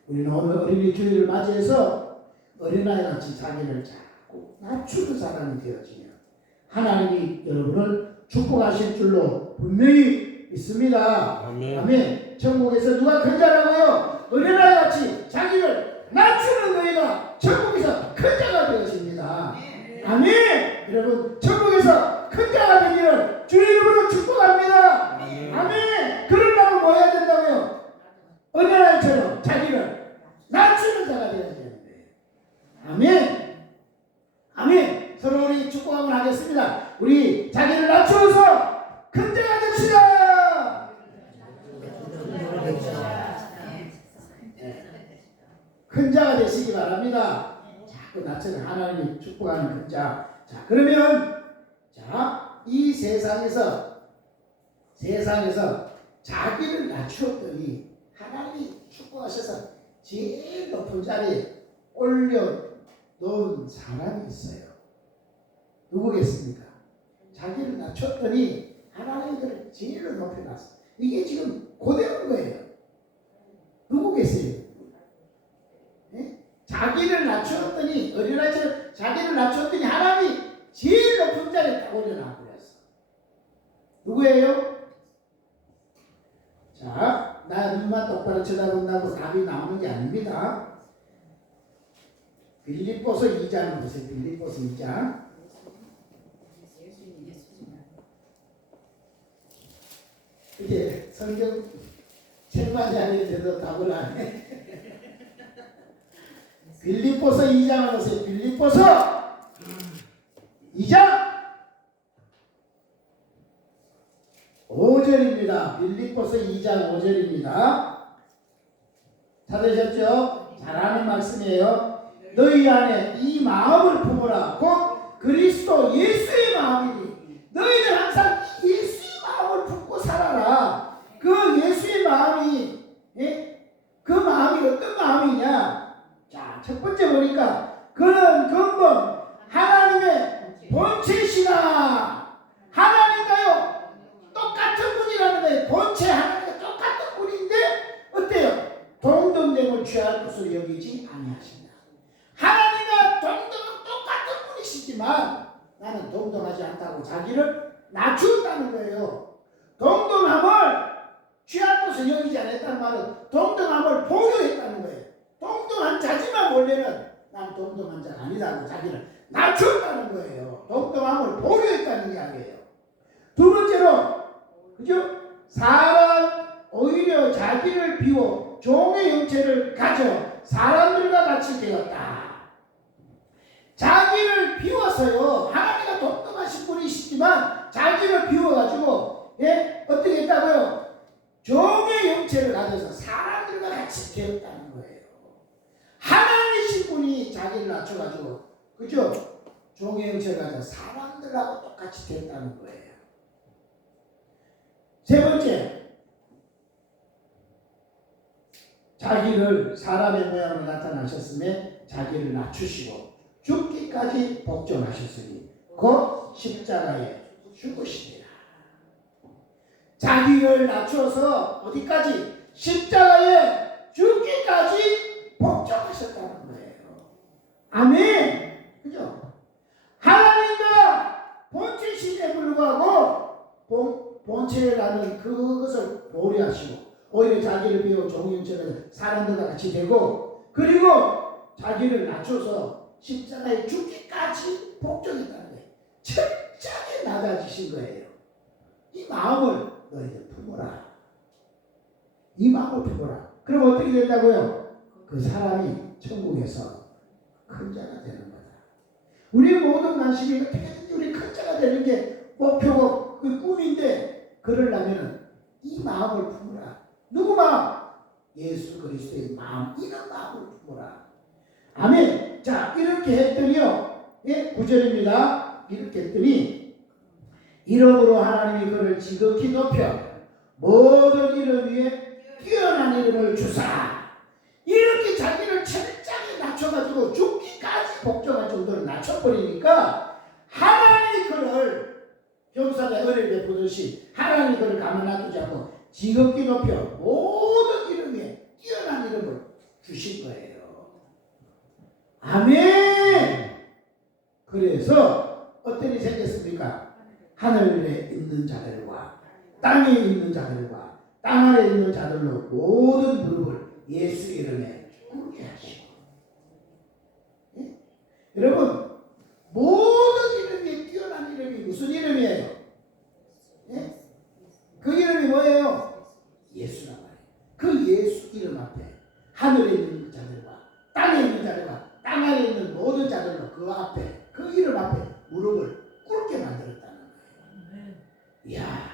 우리는 오늘 어린이 주일을 맞이해서 어린아이같이 자기를 자꾸 낮추는 사람이 되어지면 하나님이 여러분을 축복하실 줄로 분명히 믿습니다. 아멘. 천국에서 누가 큰 자라고요? 어린아이같이 자기를 낮추는 너희가 천국에서 큰 자가 되어집니다. 아멘. 여러분 천국에서 큰 자가 되기를 주의 이름으로 축복합니다. 아멘. 그러려면 뭐 해야 된다고요? 어린아이처럼 자기를 낮추는 자가 되어야 되는데. 아멘. 아멘. 서로 우리 축복 한번 하겠습니다. 우리 자기를 낮추어서 큰 자가 됩시다. 큰 자가 되시기 바랍니다. 자꾸 낮추는 하나님이 축복하는 큰 자. 자, 그러면 이 세상에서 자기를 낮추었더니 하나님이 축복하셔서 제일 높은 자리에 올려놓은 사람이 있어요. 누구겠습니까? 자기를 낮췄더니 하나님이 그를 제일로 높여놨어. 이게 지금 고대인 거예요. 누구겠어요? 네? 자기를 낮추었더니 어린아이처럼 자기를 낮추었더니 하나님이 제일 높은 자리에 딱 올려놔버렸어. 누구예요? 자, 나 눈만 똑바로 쳐다본다고 답이 나오는 게 아닙니다. 빌립보서 2장 보세요. 빌립보서 2장. 이게 성경 책만이 아닌데도 답을 안 해. 빌립보서 2장을 보세요. 빌립보서 2장 5절입니다. 빌립보서 2장 5절입니다. 찾으셨죠? 잘 아는 말씀이에요. 너희 안에 이 마음을 품으라. 곧 그리스도 예수의 마음이니 너희들 항상 예수의 마음을 품고 살아라. 그 예수의 마음이 그 마음이 어떤 마음이냐? 자, 첫 번째 보니까 그는 근본 하나님의 본체시나. 하나님과요 똑같은 분이라는 거예요. 본체 하나님과 똑같은 분인데 어때요? 동등됨을 취할 것으로 여기지 아니하신다. 하나님과 똑같은 분이시지만 나는 동등하지 않다고 자기를 낮춘다는 거예요. 동등함을 취할 것을 여기지 않았다는 말은 동등함을 보류했다는 거예요. 동등한 자지만 원래는 난 동등한 자가 아니다고 자기를 낮춘다는 거예요. 동등함을 보류했다는 이야기예요. 두 번째로 그죠? 사람 오히려 자기를 비워 종의 형체를 가져 사람들과 같이 되었다. 자기를 비워서요. 하나님과 동등하신 분이시지만 자기를 비워가지고 어떻게 했다고요? 종의 되었다는 거예요. 하나님이신 분이 자기를 낮춰가지고, 그죠? 종의 형체를 가지고 사람들하고 똑같이 됐다는 거예요. 세 번째, 자기를 사람의 모양으로 나타나셨음에 자기를 낮추시고 죽기까지 복종하셨으니 곧 십자가에 죽으시니라. 자기를 낮춰서 어디까지? 십자가에 죽기까지 복종하셨다는 거예요. 아멘. 그죠? 하나님과 본체신에 불구하고 본체라는 그것을 보류하시고 오히려 자기를 비워 종형체를 사람들과 같이 되고, 그리고 자기를 낮춰서 십자가에 죽기까지 복종했다는 거예요. 철저하게 낮아지신 거예요. 이 마음을 너희들 품어라. 이 마음을 품어라. 그럼 어떻게 된다고요? 그 사람이 천국에서 큰 자가 되는 거다. 우리 모든 관심이 어떻게든지 우리 큰 자가 되는 게 목표고 그 꿈인데, 그러려면 이 마음을 품어라. 누구 마음? 예수 그리스도의 마음. 이런 마음을 품어라. 아멘. 자, 이렇게 했더니요. 예, 9절입니다. 이렇게 했더니 이름으로 하나님이 그를 지극히 높여 모든 이름 위에 뛰어난 이름을 주사. 이렇게 자기를 철저하게 낮춰가지고 죽기까지 복종할 정도로 낮춰버리니까 하나님이 그를 경사에 은혜를 베푸듯이 하나님이 그를 가만 놔두지 않고 지극히 높여 모든 이름 위에 뛰어난 이름을 주신 거예요. 아멘. 그래서 어떤 일이 생겼습니까? 하늘에 있는 자들과 땅에 있는 자들과 땅 아래 있는 자들로 모든 무릎을 예수 이름에 꿇게 하시고, 예? 여러분, 모든 이름이 뛰어난 이름이 무슨 이름이에요? 예? 그 이름이 뭐예요? 예수란 말이에요. 그 예수 이름 앞에 하늘에 있는 자들과 땅에 있는 자들과 땅 아래 있는 모든 자들로 그 앞에, 그 이름 앞에 무릎을 꿇게 만들었다는 거예요. 이야,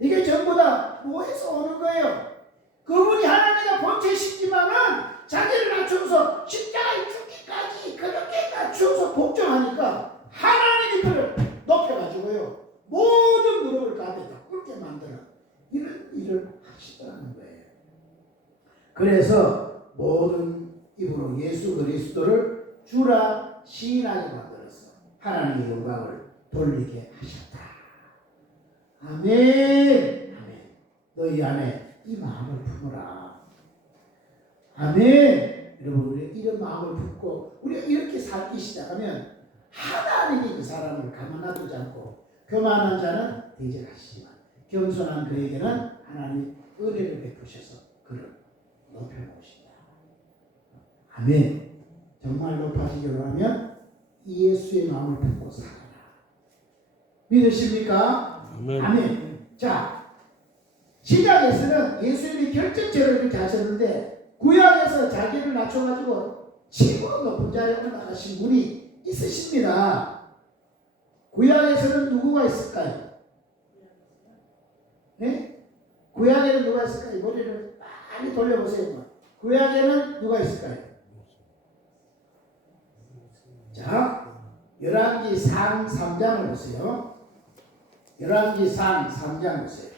이게 전부 다 뭐에서 오는 거예요? 그분이 하나님의 본체시지만은 자기를 낮춰서 십자가에 죽기까지 그렇게 낮춰서 복종하니까 하나님이 그를 높여가지고요 모든 무릎을 그 앞에 다 꿇게 만드는 이런 일을 하시더라는 거예요. 그래서 모든 입으로 예수 그리스도를 주라 시인하게 만들어서 하나님의 영광을 돌리게 하셨다. 아멘. 아멘. 너희 안에 이 마음을 품어라. 아멘. 여러분, 우리 이런 마음을 품고 우리가 이렇게 살기 시작하면 하나님이 그 사람을 가만 놔두지 않고, 교만한 자는 대적하시지만 겸손한 그에게는 하나님이 은혜를 베푸셔서 그를 높여놓으신다. 아멘. 정말 높아지기로 하면 이 예수의 마음을 품고 살아라. 믿으십니까? 아멘. 아멘. 자, 신약에서는 예수님이 결정적으로 이렇게 하셨는데 구약에서 자기를 낮춰가지고 최고 높은 자리에 올라가신 분이 있으십니다. 구약에서는 누구가 있을까요? 네? 구약에는 누가 있을까요? 머리를 많이 돌려보세요. 구약에는 누가 있을까요? 자, 열왕기상 3장을 보세요. 열왕기상 3장 보세요.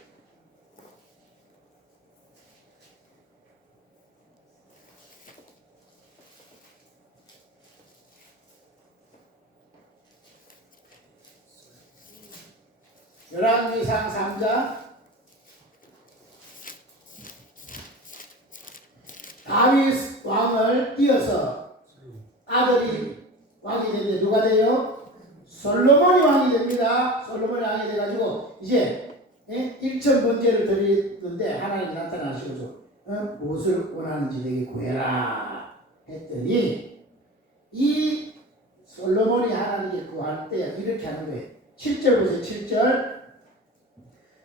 열왕기상 3장. 다윗 왕을 이어서 아들이 왕이 되는데 누가 돼요? 솔로몬이 왕이 됩니다. 솔로몬이 왕이 돼가지고 이제 1천 번제를 드리는데 하나님이 나타나시면서 무엇을 원하는지 내게 구해라 했더니 이 솔로몬이 하나님께 구할 때 이렇게 하는 거예요. 7절 보세요.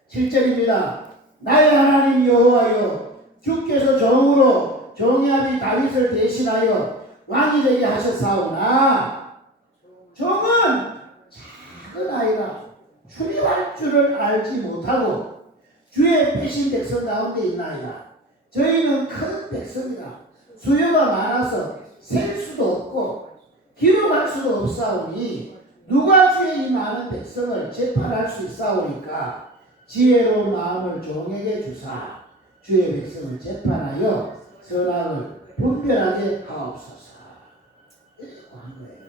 7절입니다. 나의 하나님 여호와여, 주께서 종으로 종의 아비 다윗을 대신하여 왕이 되게 하셨사오나 종은 작은 아이라 출입할 줄을 알지 못하고 주의 빼신 백성 가운데 있나이다. 저희는 큰 백성이라 수요가 많아서 셀 수도 없고 기록할 수도 없사오니 누가 주의 이 많은 백성을 재판할 수 있사오니까 지혜로운 마음을 종에게 주사 주의 백성을 재판하여 선악을 분별하게 하옵소서. 이렇게 한 거예요.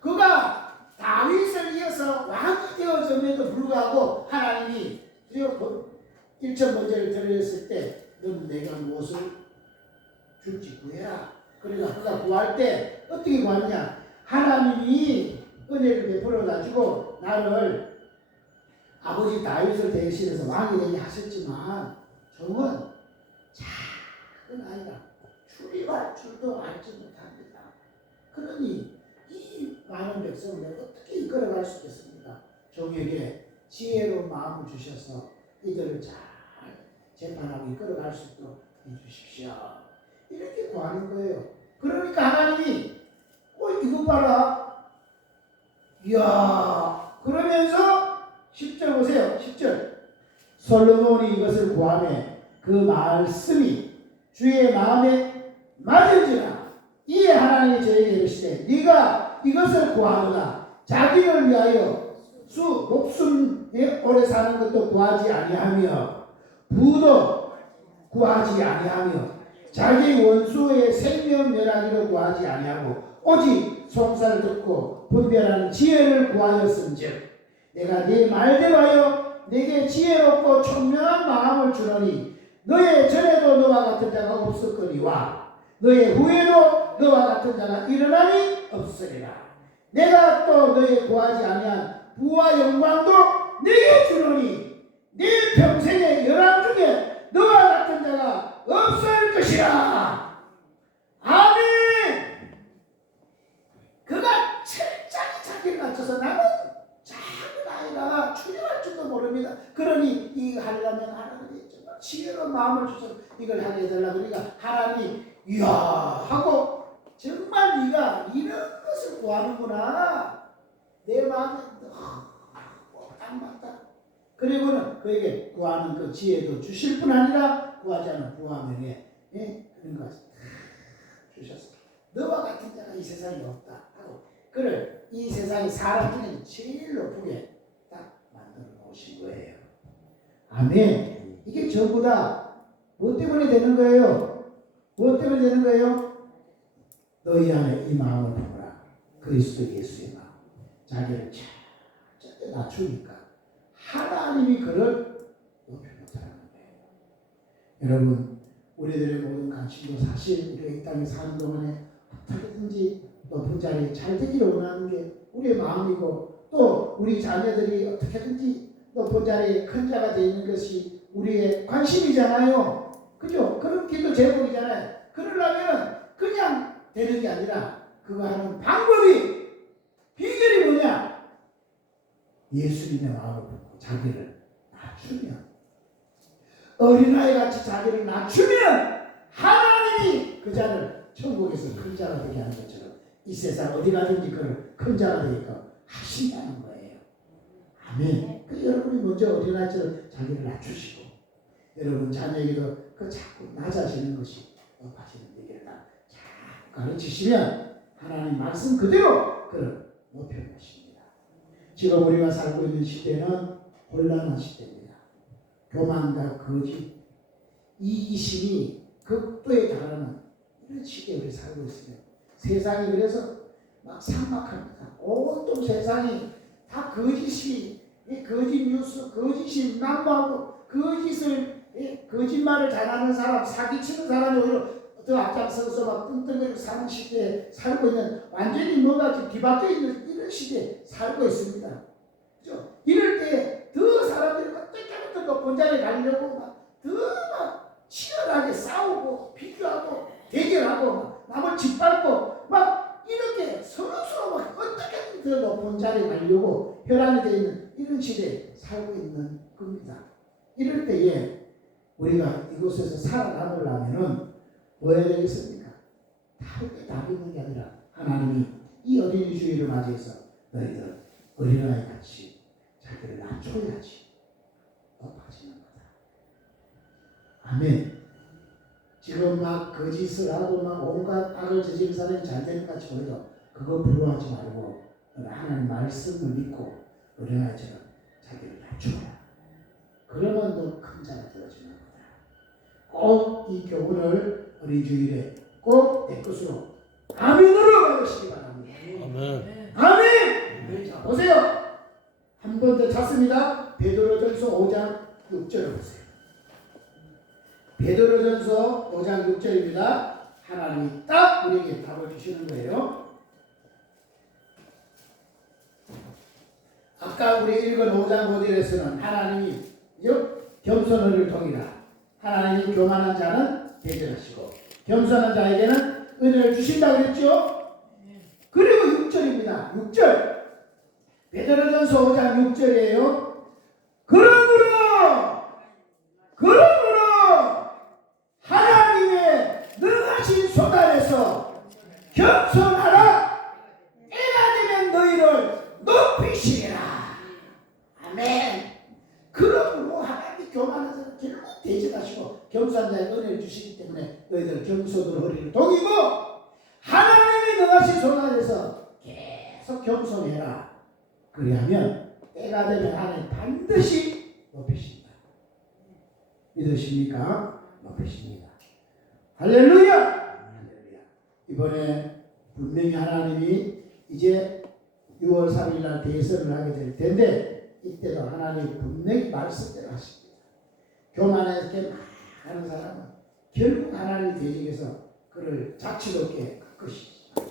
그가 다윗을 이어서 왕이 되어짐에도 불구하고 하나님이 1천 번째를 드렸을 때 너는 내가 무엇을 줄지 구해라. 그러니까 그가 구할 때 어떻게 구하느냐, 하나님이 은혜를 베풀어 가지고 나를 아버지 다윗을 대신해서 왕이 되게 하셨지만 종은 작은 아이라 출입할 줄도 알지 못합니다. 그러니 이 많은 백성을 내가 어떻게 이끌어갈 수 있겠습니까? 종에게 지혜로운 마음을 주셔서 이들을 잘 재판하고 이끌어갈 수 있도록 해주십시오. 이렇게 구하는 거예요. 그러니까 하나님이 이거 봐라. 이야, 그러면서 10절 보세요. 10절 솔로몬이 이것을 구하매 그 말씀이 주의 마음에 맞은지라. 이에 하나님이 저에게 이르시되 네가 이것을 구하노라. 자기를 위하여 목숨에 오래 사는 것도 구하지 아니하며 부도 구하지 아니하며 자기 원수의 생명 멸하기를 구하지 아니하고 오직 송사를 듣고 분별하는 지혜를 구하였은즉 내가 네 말대로 하여 내게 지혜롭고 총명한 마음을 주노니 너의 전에도 너와 같은 자가 없었거니와 너의 후에도 너와 같은 자가 일어나니 없으리라. 내가 또 너의 구하지 아니한 부와 영광도 내게 주노니 네 평생의 열왕 중에 너와 같은 자가 없을 것이라. 아멘. 그가 철저히 자기를 갖춰서 나는 작은 아이라 출입할 줄도 모릅니다. 그러니 이거 하려면 하나님이 정말 지혜로운 마음을 주셔서 이걸 하게 해달라. 그러니까 하나님이 이야 하고 정말 네가 이런 것을 구하는구나. 내 마음에 딱 맞다. 그리고는 그에게 구하는 그 지혜도 주실 뿐 아니라 구하지 않은 부하명에 그런 것을 주셨어. 너와 같은 자가 이 세상에 없다 하고 그를 이 세상의 사람 중에 제일 높게 딱 만들어 놓으신 거예요. 아멘. 이게 전부 다 뭐 때문에 되는 거예요? 무엇 때문에 되는 거예요? 너희 안에 이 마음을 품어라. 그리스도 예수의 마음. 자기를 철저히 낮추니까 하나님이 그를 높여 놓다는 거예요. 여러분, 우리들의 모든 관심도 사실 우리가 이 땅에 사는 동안에 어떻게든지 높은 자리에 잘 되기를 원하는 게 우리의 마음이고 또 우리 자녀들이 어떻게든지 높은 자리에 큰 자가 되는 것이 우리의 관심이잖아요. 그죠? 그런 기도 제목이잖아요. 그러려면 그냥 되는 게 아니라 그거 하는 방법이 비결이 뭐냐? 예수님의 마음을 품고 자기를 낮추면 어린아이같이 자기를 낮추면 하나님이 그 자를 천국에서 큰 자가 되게 하는 것처럼 이 세상 어디 가든지 그를 큰 자가 되게 하신다는 거예요. 아멘. 그 여러분이 먼저 어린아이처럼 자기를 낮추시고 여러분 자녀에게도 그 자꾸 낮아지는 것이 높아지는 얘기를 잘 가르치시면 하나님 말씀 그대로 그를 높여놓으십니다. 지금 우리가 살고 있는 시대는 혼란한 시대입니다. 교만과 거짓, 이기심이 극도에 달하는 이런 시대에 우리 살고 있습니다. 세상이 그래서 막 삭막합니다. 온통 세상이 다 거짓이, 거짓 뉴스, 거짓이 난무하고 거짓말을 잘하는 사람, 사기치는 사람이 오히려 더 앞장서서 막 뚱뚱거리고 사는 시대에 살고 있는 완전히 뭐가 지금 뒤바뀌어 있는 이런 시대에 살고 있습니다. 그죠? 이럴 때 더 사람들이 어떻게 하면 더 높은 자리에 가려고 더 막 치열하게 싸우고 비교하고 대결하고 남을 짓밟고 막 이렇게 서로 막 어떻게든 더 높은 자리에 가려고 혈안이 되어 있는 이런 시대에 살고 있는 겁니다. 이럴 때에 우리가 이곳에서 살아남으려면은 뭐 해야 되겠습니까? 다르게 답이 있는 게 아니라 하나님이 이 어린이 주일을 맞이해서 너희들 어린아이 같이 자기를 낮춰야지 높아지는 거다. 아멘. 그래도 막 거짓을 하고 막 온갖 악을 저지른 사람이 잘 되는 것 같이 보여도 그거 부러워하지 말고 하나님 말씀을 믿고 은혜와처럼 자기를 낮춰라. 그러면 너 큰 자가 되어지는 거다. 꼭 이 교훈을 우리 주일에 꼭 내 것으로 아멘으로 받으시기 바랍니다. 아멘. 아멘! 자, 보세요. 한 번 더 찾습니다. 베드로전서 5장 6절을 보세요. 베드로전서 5장 6절입니다. 하나님이 딱 우리에게 답을 주시는 거예요. 아까 우리 읽은 5장 5절에서는 하나님이 겸손을 통이라. 하나님이 교만한 자는 대적하시고 겸손한 자에게는 은혜를 주신다고 그랬죠. 그리고 6절입니다. 6절. 베드로전서 5장 6절이에요. 그러므로 하나님의 능하신 손 아래서 겸손하라. 때가 되면 너희를 높이시리라. 아멘. 그러므로 하나님이 교만한 자를 결국 대적하시고 겸손한 자에게 은혜를 주시기 때문에 너희들 겸손으로 허리를 동이고 하나님이 능하신 손 아래서 계속 겸손해라. 그리하면 때가 되면 하나님 반드시 높이신다. 믿으십니까? 높이십니다. 할렐루야! 할렐루야! 이번에 분명히 하나님이 이제 6월 3일 날 대선을 하게 될 텐데 이때도 하나님이 분명히 말씀대로 하십니다. 교만하게 막 하는 사람은 결국 하나님 대적에서 그를 자치롭게 할 것이다.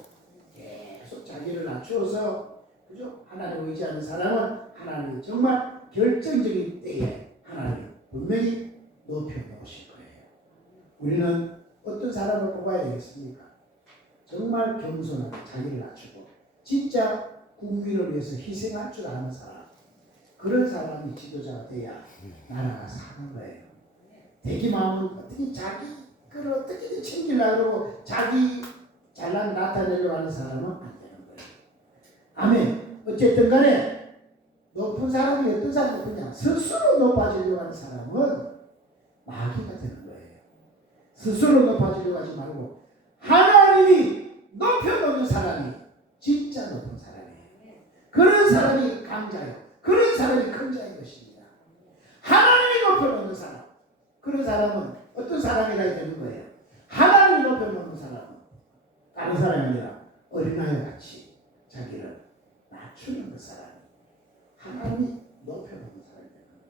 계속 자기를 낮추어서 그죠? 하나님 의지하는 사람은 하나님이 정말 결정적인 때에 하나님 분명히 높여놓으실 거예요. 우리는 어떤 사람을 뽑아야 되겠습니까? 정말 겸손하게 자기를 낮추고 진짜 국민을 위해서 희생할 줄 아는 사람, 그런 사람이 지도자가 돼야 나라가 사는 거예요. 대기 마음은 어떻게 자기 걸 어떻게든 챙기려고 그러고 자기 잘난 나타내려고 하는 사람은 안 되는 거예요. 아멘. 어쨌든 간에 높은 사람이 어떤 사람이 높으냐, 스스로 높아지려고 하는 사람은 마귀가 되는 거예요. 스스로 높아지려고 하지 말고 하나님이 높여놓는 사람이 진짜 높은 사람이에요. 그런 사람이 강자예요. 그런 사람이 큰 자인 것입니다. 하나님이 높여놓는 사람, 그런 사람은 어떤 사람이라 되는 거예요. 하나님이 높여놓는 사람은 다른 사람이 아니라 어린아이 같이 자기를 낮추는 그 사람이 하나님이 높여놓는 사람이 되는 거예요.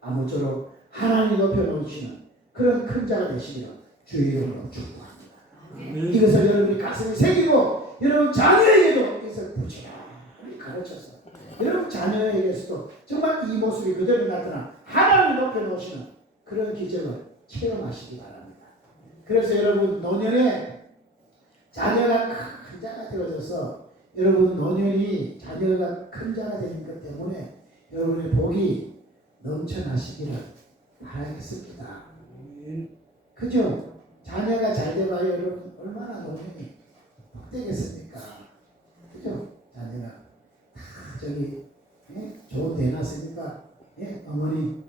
아무쪼록 하나님이 높여놓으시는 그런 큰 자가 되시기를 주의 이름으로 축복합니다. 이것을 여러분이 가슴에 새기고 여러분 자녀에게도 이것을 부지런히 가르쳐서 여러분 자녀에게서도 정말 이 모습이 그대로 나타나 하나님이 높여놓으시는 그런 기적을 체험하시기 바랍니다. 그래서 여러분 노년에 자녀가 큰 자가 되어져서 여러분 노년이 자녀가 큰 자가 되는 것 때문에 여러분의 복이 넘쳐나시기를 바라겠습니다. 그죠? 자녀가 잘 돼봐야 여러분 얼마나 노년이 복되겠습니까? 그죠? 자녀가 다 저기 좋은 데 놨으니까 어머니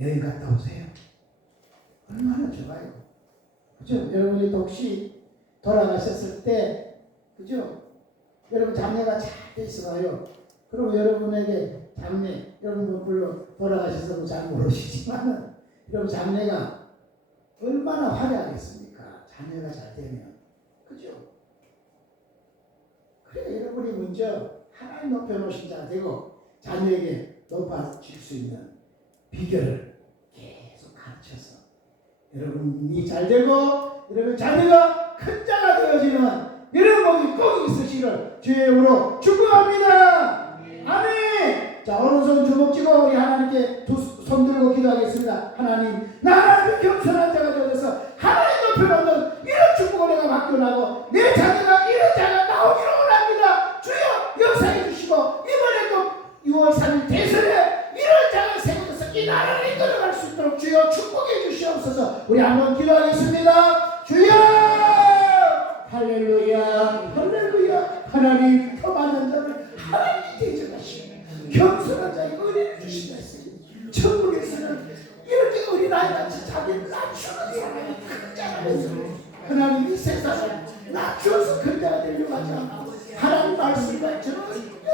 여행 갔다 오세요. 얼마나 좋아요. 그죠? 여러분이 혹시 돌아가셨을 때 그죠? 여러분 자녀가 잘 돼 있어요. 그리고 여러분에게 장래, 여러분 물론 돌아가셔서 잘 모르시지만 여러분 장래가 얼마나 화려하겠습니까? 자녀가 잘 되면. 그죠? 그래 여러분이 먼저 하나님 높여놓으신 자가 되고 자녀에게 높아질 수 있는 비결을 계속 가르쳐서 여러분이 잘 되고 여러분 자녀가 큰 자가 되어지는 이런 복이 꼭 있으시기를 주의 이름으로 축복합니다. 아멘. 자 오른손 주먹 쥐고 우리 하나님께 두 손 들고 기도하겠습니다. 하나님 나를 겸손한 자가 되어서 하나님 높여놓는 이런 축복을 내가 맡겨나고 내 자녀가 이런 자가 나오기를 원합니다. 주여 역사해 주시고 이번에 또 6월 3일 대선에 이런 자가 세워져서 이 나라를 이끌어갈 수 있도록 주여 축복해 주시옵소서. 우리 한번 기도하겠습니다. 주여 할렐루야 할렐루야. 하나님 교만한 자를 하나님이 대적하시고 겸손한 자에게 은혜를 주신다 했으니 천국에서는 이렇게 어린 어린아이같이 자기를 낮추는 사람이 큰 자가 되었습니다. 하나님이 세상을 낮추어서 큰 자가 되려고 하지 않고 하나님 말씀과 전혀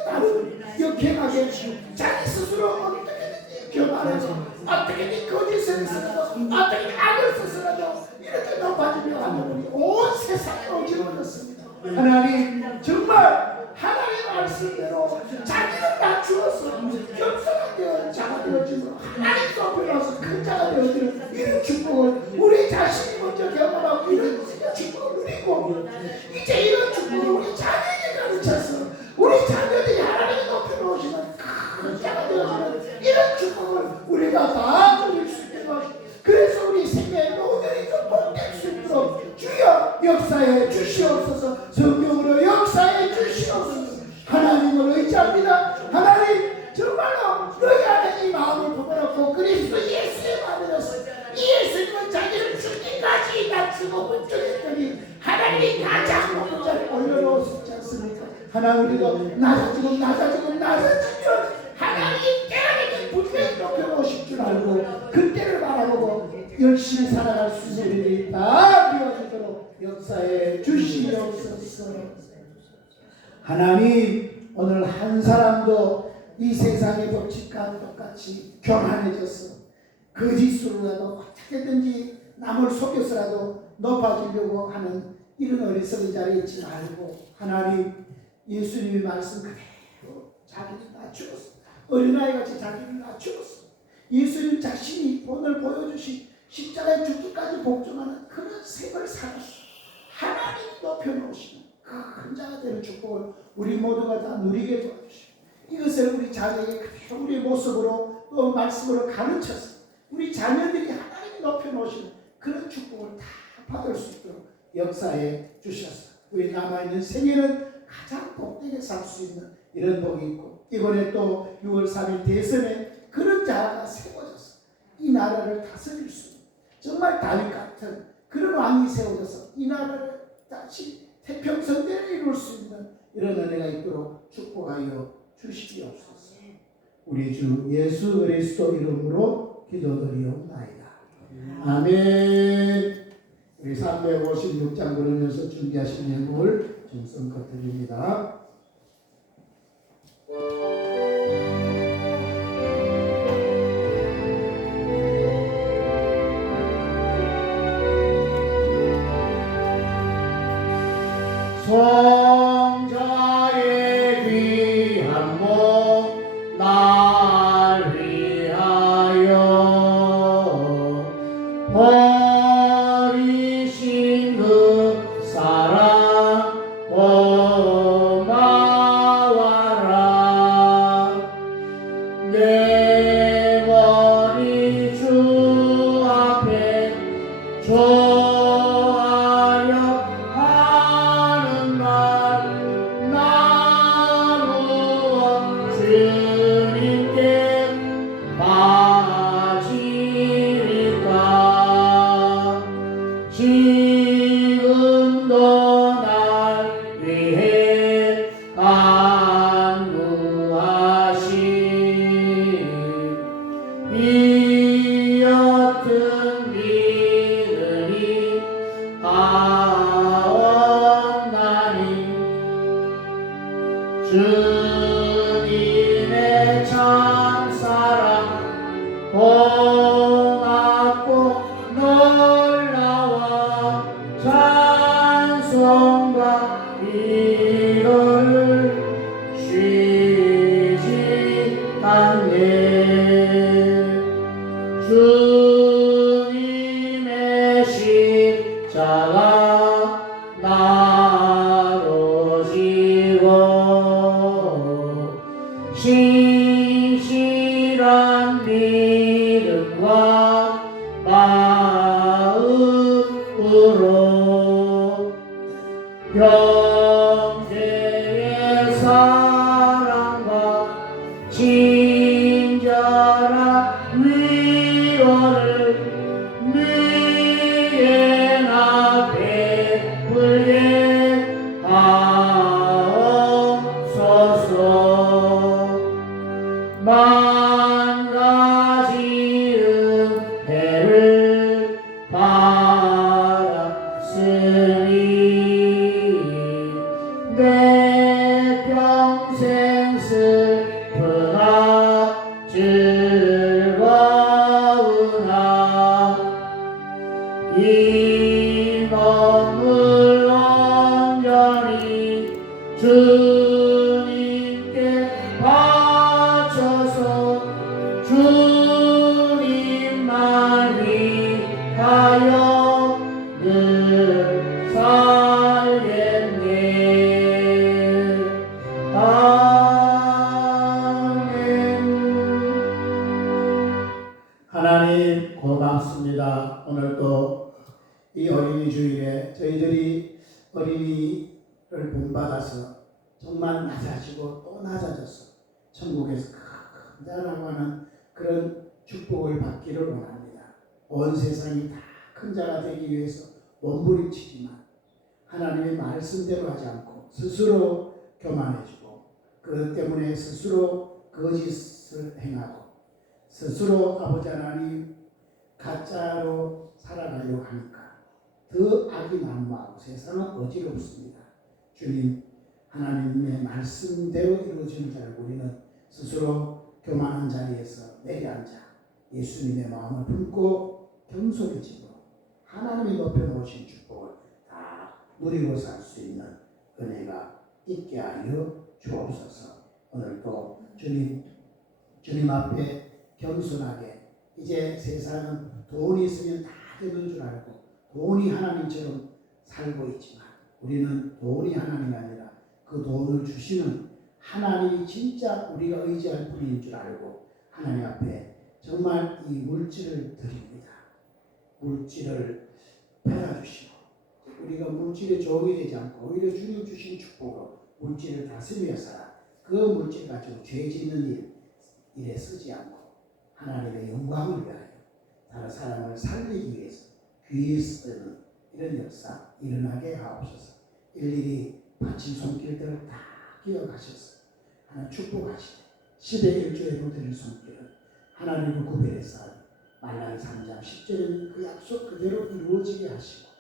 다른 역행하게 자기 스스로 어떻게든지 교만해서 어떻게든 거짓을 쓰고 어떻게 악을 쓰서라도 이렇게 높아지려 하는 우리 온 세상에 어지러웠습니다. 하나님 정말 하나님 말씀대로 자기를 낮추어서 겸손한 되어 자가 되어지고 하나님 높여서 큰 자가 되어지는 이런 축복을 우리 자신이 먼저 경험하고 이런 축복을 누리고 이제 이런 축복을 우리 자녀에게 가르쳐서 우리 자녀들이 하나님이 높여놓으시는 큰 자가 되어지는 이런 축복을 우리가 다 누릴 수 있도록 그래서 우리 생애의 모든 일을 복될 수 있도록 주여 역사에 주시옵소서. 성령으로 역사에 주시옵소서. 하나님을 의지합니다. 하나님 정말로 너희 안에 이 마음을 품어놓고 그리스도 예수의 마음으로서 이 예수님은 자기를 죽기까지 낮추고 걱정했더니 하나님이 가장 높은 자리에 올려놓으셨지 않습니까? 하나님 우리도 낮아지면 하나님께는 분명히 높여놓으실 줄 알고 그때를 바라보고 열심히 살아갈 수 있는 일이 다 되어지도록 역사에 주시옵소서. 하나님 오늘 한 사람도 이 세상의 법칙과 똑같이 교만해져서 거짓으로라도 어떻게든지 남을 속여서라도 높아지려고 하는 이런 어리석은 자리에 있지 말고 하나님 예수님의 말씀 그대로 자기를 낮추었어. 어린아이같이 자기를 낮추었어. 예수님 자신이 오늘 보여주신 십자가의 죽기까지 복종하는 그런 생을 살았어. 하나님 높여놓으시는 큰 자가 되는 축복을 우리 모두가 다 누리게 도와주시고 이것을 우리 자녀에게 그대로 우리의 모습으로 또 말씀으로 가르쳐서 우리 자녀들이 하나님이 높여놓으시는 그런 축복을 다 받을 수 있도록 역사에 주셔서 우리 남아있는 생애는 가장 복되게 살 수 있는 이런 복이 있고 이번에 또 6월 3일 대선에 그런 자가 세워져서 이 나라를 다스릴 수 있는 정말 다윗 같은 그런 왕이 세워져서 이 나라를 다시 태평성대를 이룰 수 있는 이런 은혜가 있도록 축복하여 주시옵소서. 우리 주 예수 그리스도 이름으로 기도드리옵나이다. 아멘. 우리 356장 부르면서 준비하신 예물을 정성껏 드립니다. 성자의 귀한 몸 날 위하여 버리신 그 사랑 고마워라. 내 머리 주 앞에 지금도 날 위해 간구하신 이 옅은 믿음이 가옵나니 주님의 참사랑 고맙고 놀라워 찬송과 기도를 쉬지 않네. 주님의 십자가 나로 지고 신실한 믿음과 마음으로 형제의 사랑과 친절한 위로를 너희에나 베풀게 하옵소서. 만 가지 은혜를 주님만이 하여 늘 살겠네. 아멘. 하나님 고맙습니다. 오늘도 이 어린이 주일에 저희들이 어린이를 본받아서 정말 낮아지고 또 낮아져서 천국에서 큰 자라고 하는 그런 축복을 받기를 원합니다. 온 세상이 다 큰 자가 되기 위해서 몸부림치지만 하나님의 말씀대로 하지 않고 스스로 교만해지고 그것 때문에 스스로 거짓을 행하고 스스로 아버지 하나님 가짜로 살아가려고 하니까 더 악이 난무하고 세상은 어지럽습니다. 주님 하나님의 말씀대로 이루어지는 줄 알고 우리는 스스로 교만한 자리에서 내려앉아 예수님의 마음을 품고 겸손해지고 하나님이 높여놓으신 축복을 다 누리고 살 수 있는 은혜가 있게 하여 주옵소서. 오늘도 주님 앞에 겸손하게 이제 세상은 돈이 있으면 다 되는 줄 알고 돈이 하나님처럼 살고 있지만 우리는 돈이 하나님이 아니라 그 돈을 주시는 하나님이 진짜 우리가 의지할 분인 줄 알고 하나님 앞에 정말 이 물질을 드립니다. 물질을 베어주시고 우리가 물질의 종이 되지 않고 오히려 주님 주신 축복으로 물질을 다스리며 살아 그 물질 가지고 죄 짓는 일에 쓰지 않고 하나님의 영광을 위하여 다른 사람을 살리기 위해서 귀히 쓰는 이런 역사 일어나게 하옵소서. 일일이 바친 손길들을 다 기억하셔서 하나님 축복하시되 10의 1조에 드릴 손길은 하나님을 구별해서 말라기 3장 10절은 그 약속 그대로 이루어지게 하시고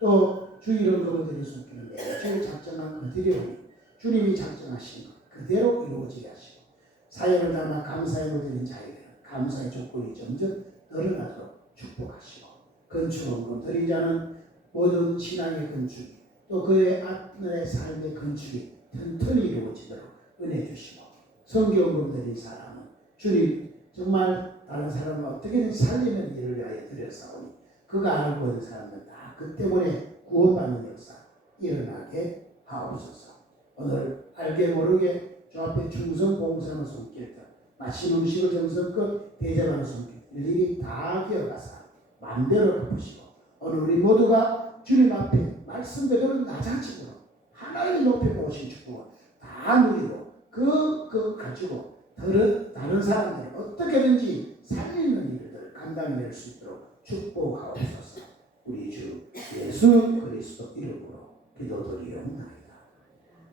또 주일은 그분들이 손길은 매주 작정한 그들이 주님이 작정하신 것 그대로 이루어지게 하시고 사역을 담아 감사의 드린 자에게는 감사의 조건이 점점 늘어나도록 축복하시고 건축원금 드린 자는 모든 신앙의 건축이 또 그의 앞의 삶의 건축이 튼튼히 이루어지도록 은혜 주시고 성경금 드린 사람은 주님 정말 다른 사람을 어떻게든 살리는 일을 위하여 드렸사오니 그가 알고 있는 사람은 다 그 때문에 구원받는 역사 일어나게 하옵소서. 오늘 알게 모르게 주 앞에 충성 봉사하는 손길들 맛있는 음식을 정성껏 대접하는 손길 일일이 다 기억하사 마음대로 갚으시고 오늘 우리 모두가 주님 앞에 말씀대로 낮아지고 하나님이 높여놓으신 축복을 다 누리고 그 가지고 다른 사람들이 어떻게든지 살리는 일들을 감당해낼 수 있도록 축복하옵소서. 우리 주 예수 그리스도 이름으로 기도드리옵나이다.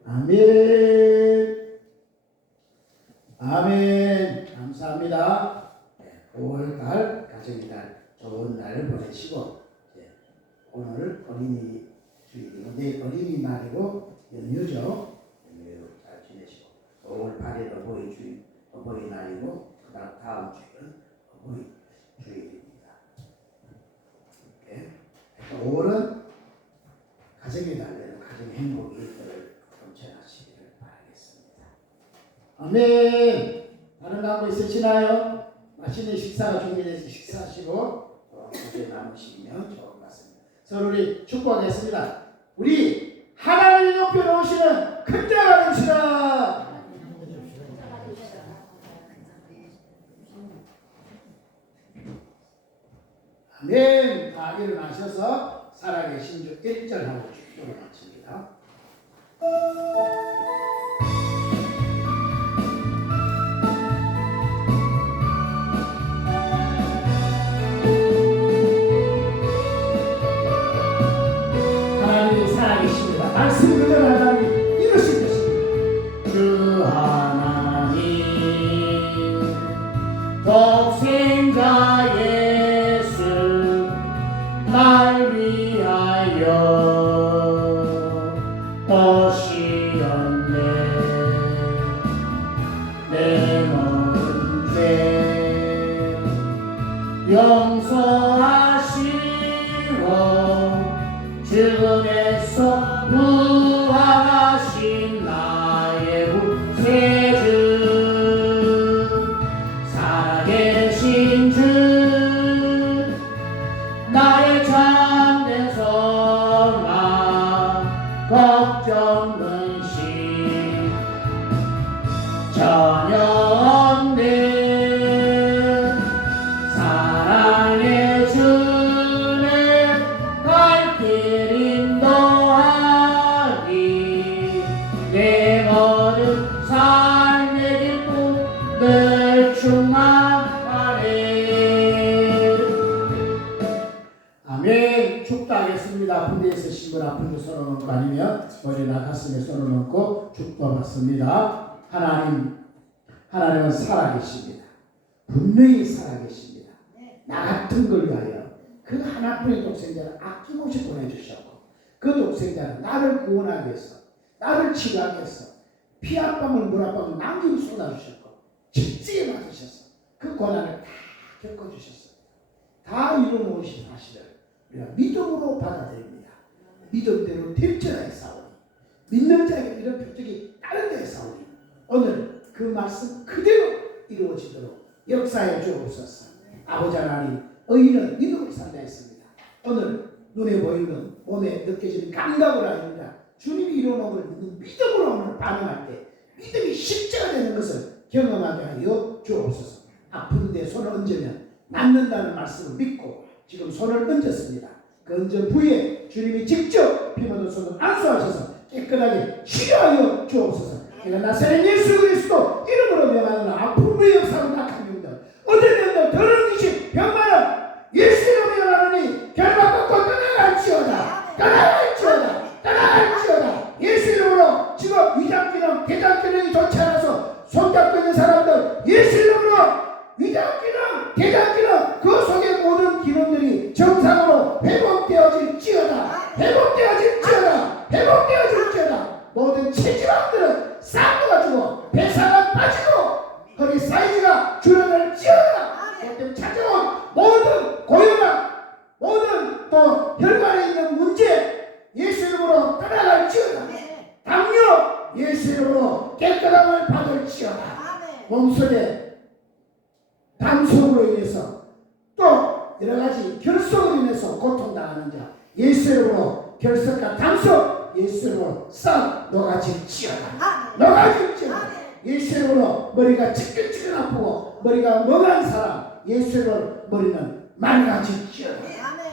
아멘. 아멘. 감사합니다. 5월달 가정의 날 좋은 날 보내시고 오늘 어린이 주일이고 내일 어린이날이고 연휴죠. 연휴 잘 지내시고 5월 8일 어버이날이고 다음 주일은 어버이 주일입니다. 5월은 가정의 날에는 가정의 행복이 넘쳐나시기를 바라겠습니다. 아멘. 다른 광고 있으시나요? 맛있는 식사가 준비돼서 식사하시고 어제 남으시면 좋을 것 같습니다. 서로 우리 축복하겠습니다. 우리 하나님이 높여놓으시는 큰 자가 됩시다. 아멘. 다 일어나셔서 살아계신 주 1절하고 축도를 마칩니다. 하나님이 살아계십니다. 말씀 그대로 하나님 이루실 것입니다. 주 하나님 독생자 예수 날 위하여 오시었네. 내 모든 죄 용서하시고 죽음에서 부활하신 나의 구세주 살아계 아멘. 축도하겠습니다. 아픈 데 있으신 분 아픈 데 손을 얹고 아니면 머리나 가슴에 손을 얹고 축도받습니다. 하나님은 살아계십니다. 분명히 살아계십니다. 나 같은 걸 위하여 그 하나뿐의 독생자를 아낌없이 보내주셨고 그 독생자는 나를 구원하기 위해서 나를 치료하기 위해서 피 한 방울 물 한 방울 남김없이 쏟아주셨고 직지에 맞으셔서 그 고난을 다 겪어주셨습니다. 다 이루어놓으신 사실을 우리가 믿음으로 받아들입니다. 믿음대로 될지라도 싸우니 믿는 자에게 이런 표적이 다른 데에 싸우니 오늘 그 말씀 그대로 이루어지도록 역사해 주옵소서. 아버지 하나님, 의인은 믿음으로 산다 했습니다. 오늘 눈에 보이는 몸에 느껴지는 감각으로 아닙니다. 주님이 이루어놓은 걸 믿는 믿음으로 오늘 반응할 때 믿음이 실제가 되는 것을 경험하게 하여 주옵소서. 아픈 데 손을 얹으면 낫는다는 말씀을 믿고 지금 손을 얹었습니다. 그 얹은 부위에 주님이 직접 피 묻은 손을 안수하셔서 깨끗하게 치료하여 주옵소서. 내가 나사렛 예수 그리스도 이름으로 명하노라. 아픔의 역사로 낙한 영들 어떤 영들 더러운 귀신 병만은 예수 이름으로 명하노니 결박받고 떠나갈지어다. 떠나갈지어다. 떠나갈지어다. 예수 이름으로 지금 위장기능 대장기능이 좋지 않아서 손잡고 있는 사람들 예수 이름으로 위장기능 대장기능 그 속의 모든 기능들이 정상으로 회복되어질지어다. 회복되어질지어다. 회복되어질지어다. 모든 체지방들은 싹어가지고 배사가 빠지고 허리 사이즈가 줄어들지어다. 그때 찾아온 모든 고혈압 모든 또 혈관에 있는 문제 예수 이름으로 떠나갈지어다. 당뇨 예수 이름으로 깨끗함을 받을지어다. 몸속에 담속으로 인해서 또 여러가지 결석으로 인해서 고통당하는 자 예수 이름으로 결석과 담속 예수 이름으로 싹 녹아질지어다. 녹아질지어다. 예수 이름으로 머리가 찌끈찌끈 아프고 머리가 멍한 사람 예수 이름으로 머리는 맑아질지어다.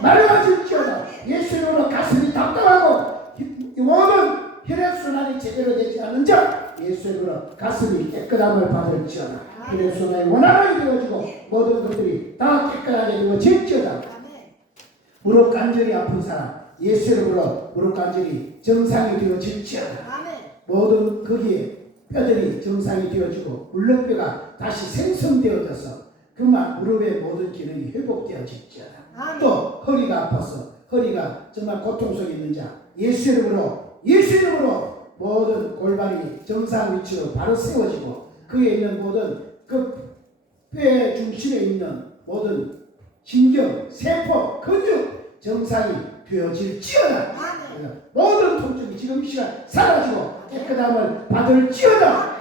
맑아질지어다. 예수 이름으로 가슴이 답답하고 모든 혈액순환이 제대로 되지 않는 자 예수 이름으로 가슴이 깨끗함을 받을지어다. 혈액순환이 원활하게 되어지고 모든 것들이 다 깨끗하게 되어질지어다. 무릎 관절이 아픈 사람 예수 이름으로 무릎 관절이 정상이 되어질지어다. 모든 거기에 뼈들이 정상이 되어지고 물렁뼈가 다시 생성되어져서 그만 무릎의 모든 기능이 회복되어질지어다. 또 허리가 아파서 허리가 정말 고통 속에 있는 자 예수 이름으로 모든 골반이 정상 위치로 바로 세워지고 그에 있는 모든 그 뼈의 중심에 있는 모든 신경, 세포, 근육 정상이 되어질지어다. 모든 통증이 지금 이 시간 사라지고 깨끗함을 받을지어다.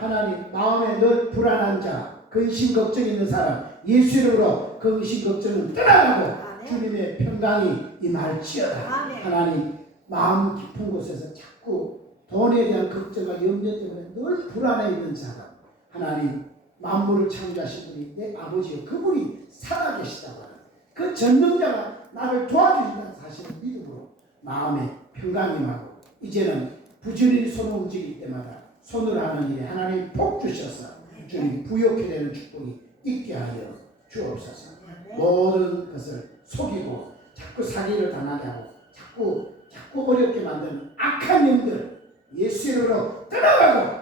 하나님 마음에 늘 불안한 자 근심 걱정 있는 사람 예수 이름으로 그 근심 걱정은 떠나가고 주님의 평강이 임할지어다. 하나님 마음 깊은 곳에서 자꾸 돈에 대한 걱정과 염려 때문에 늘 불안해 있는 사람 하나님 만물을 창조하신 분이 내 아버지요 그분이 살아계시다고 하는 그 전능자가 나를 도와주신다는 사실을 믿음으로 마음에 평강이 임하고 이제는 부지런히 손을 움직일 때마다 손으로 하는 일에 하나님 복 주셔서 주님 부욕해 되는 축복이 있게 하여 주옵소서. 모든 것을 속이고 자꾸 사기를 당하게 하고 자꾸 어렵게 만드는 악한 영들 예수 이름으로 떠나가고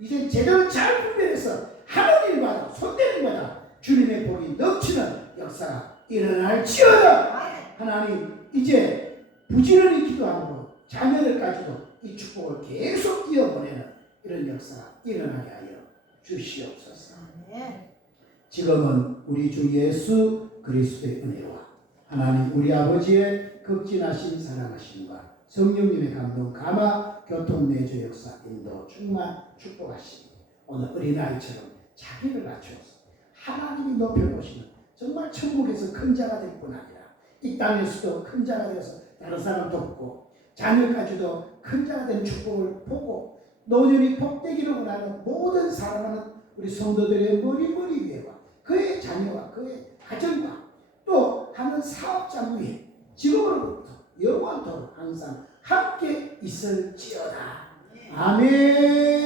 이제 제대로 잘 분별해서 하는 일마다 손대는 마다 주님의 복이 넘치는 역사가 일어날지어다. 하나님 이제 부지런히 기도함으로 자녀를 가지고 이 축복을 계속 이어보내는 이런 역사가 일어나게 하여 주시옵소서. 지금은 우리 주 예수 그리스도의 은혜와 하나님 우리 아버지의 극진하신 사랑하심과 성령님의 감동 감화 교통 내주 역사 인도 충만 축복하시니 오늘 어린아이처럼 자기를 낮추어서 하나님이 높여놓으시는 정말 천국에서 큰 자가 될 뿐 아니라 이 땅에서도 큰 자가 되어서 다른 사람 돕고 자녀까지도 큰 자가 된 축복을 보고 노년이 복되기를 원하는 모든 사랑하는 우리 성도들의 머리 위에와 그의 자녀와 그의 가정과 또 하는 사업자 위에 지금으로부터 영원토록 항상 함께 있을지어다. 아멘.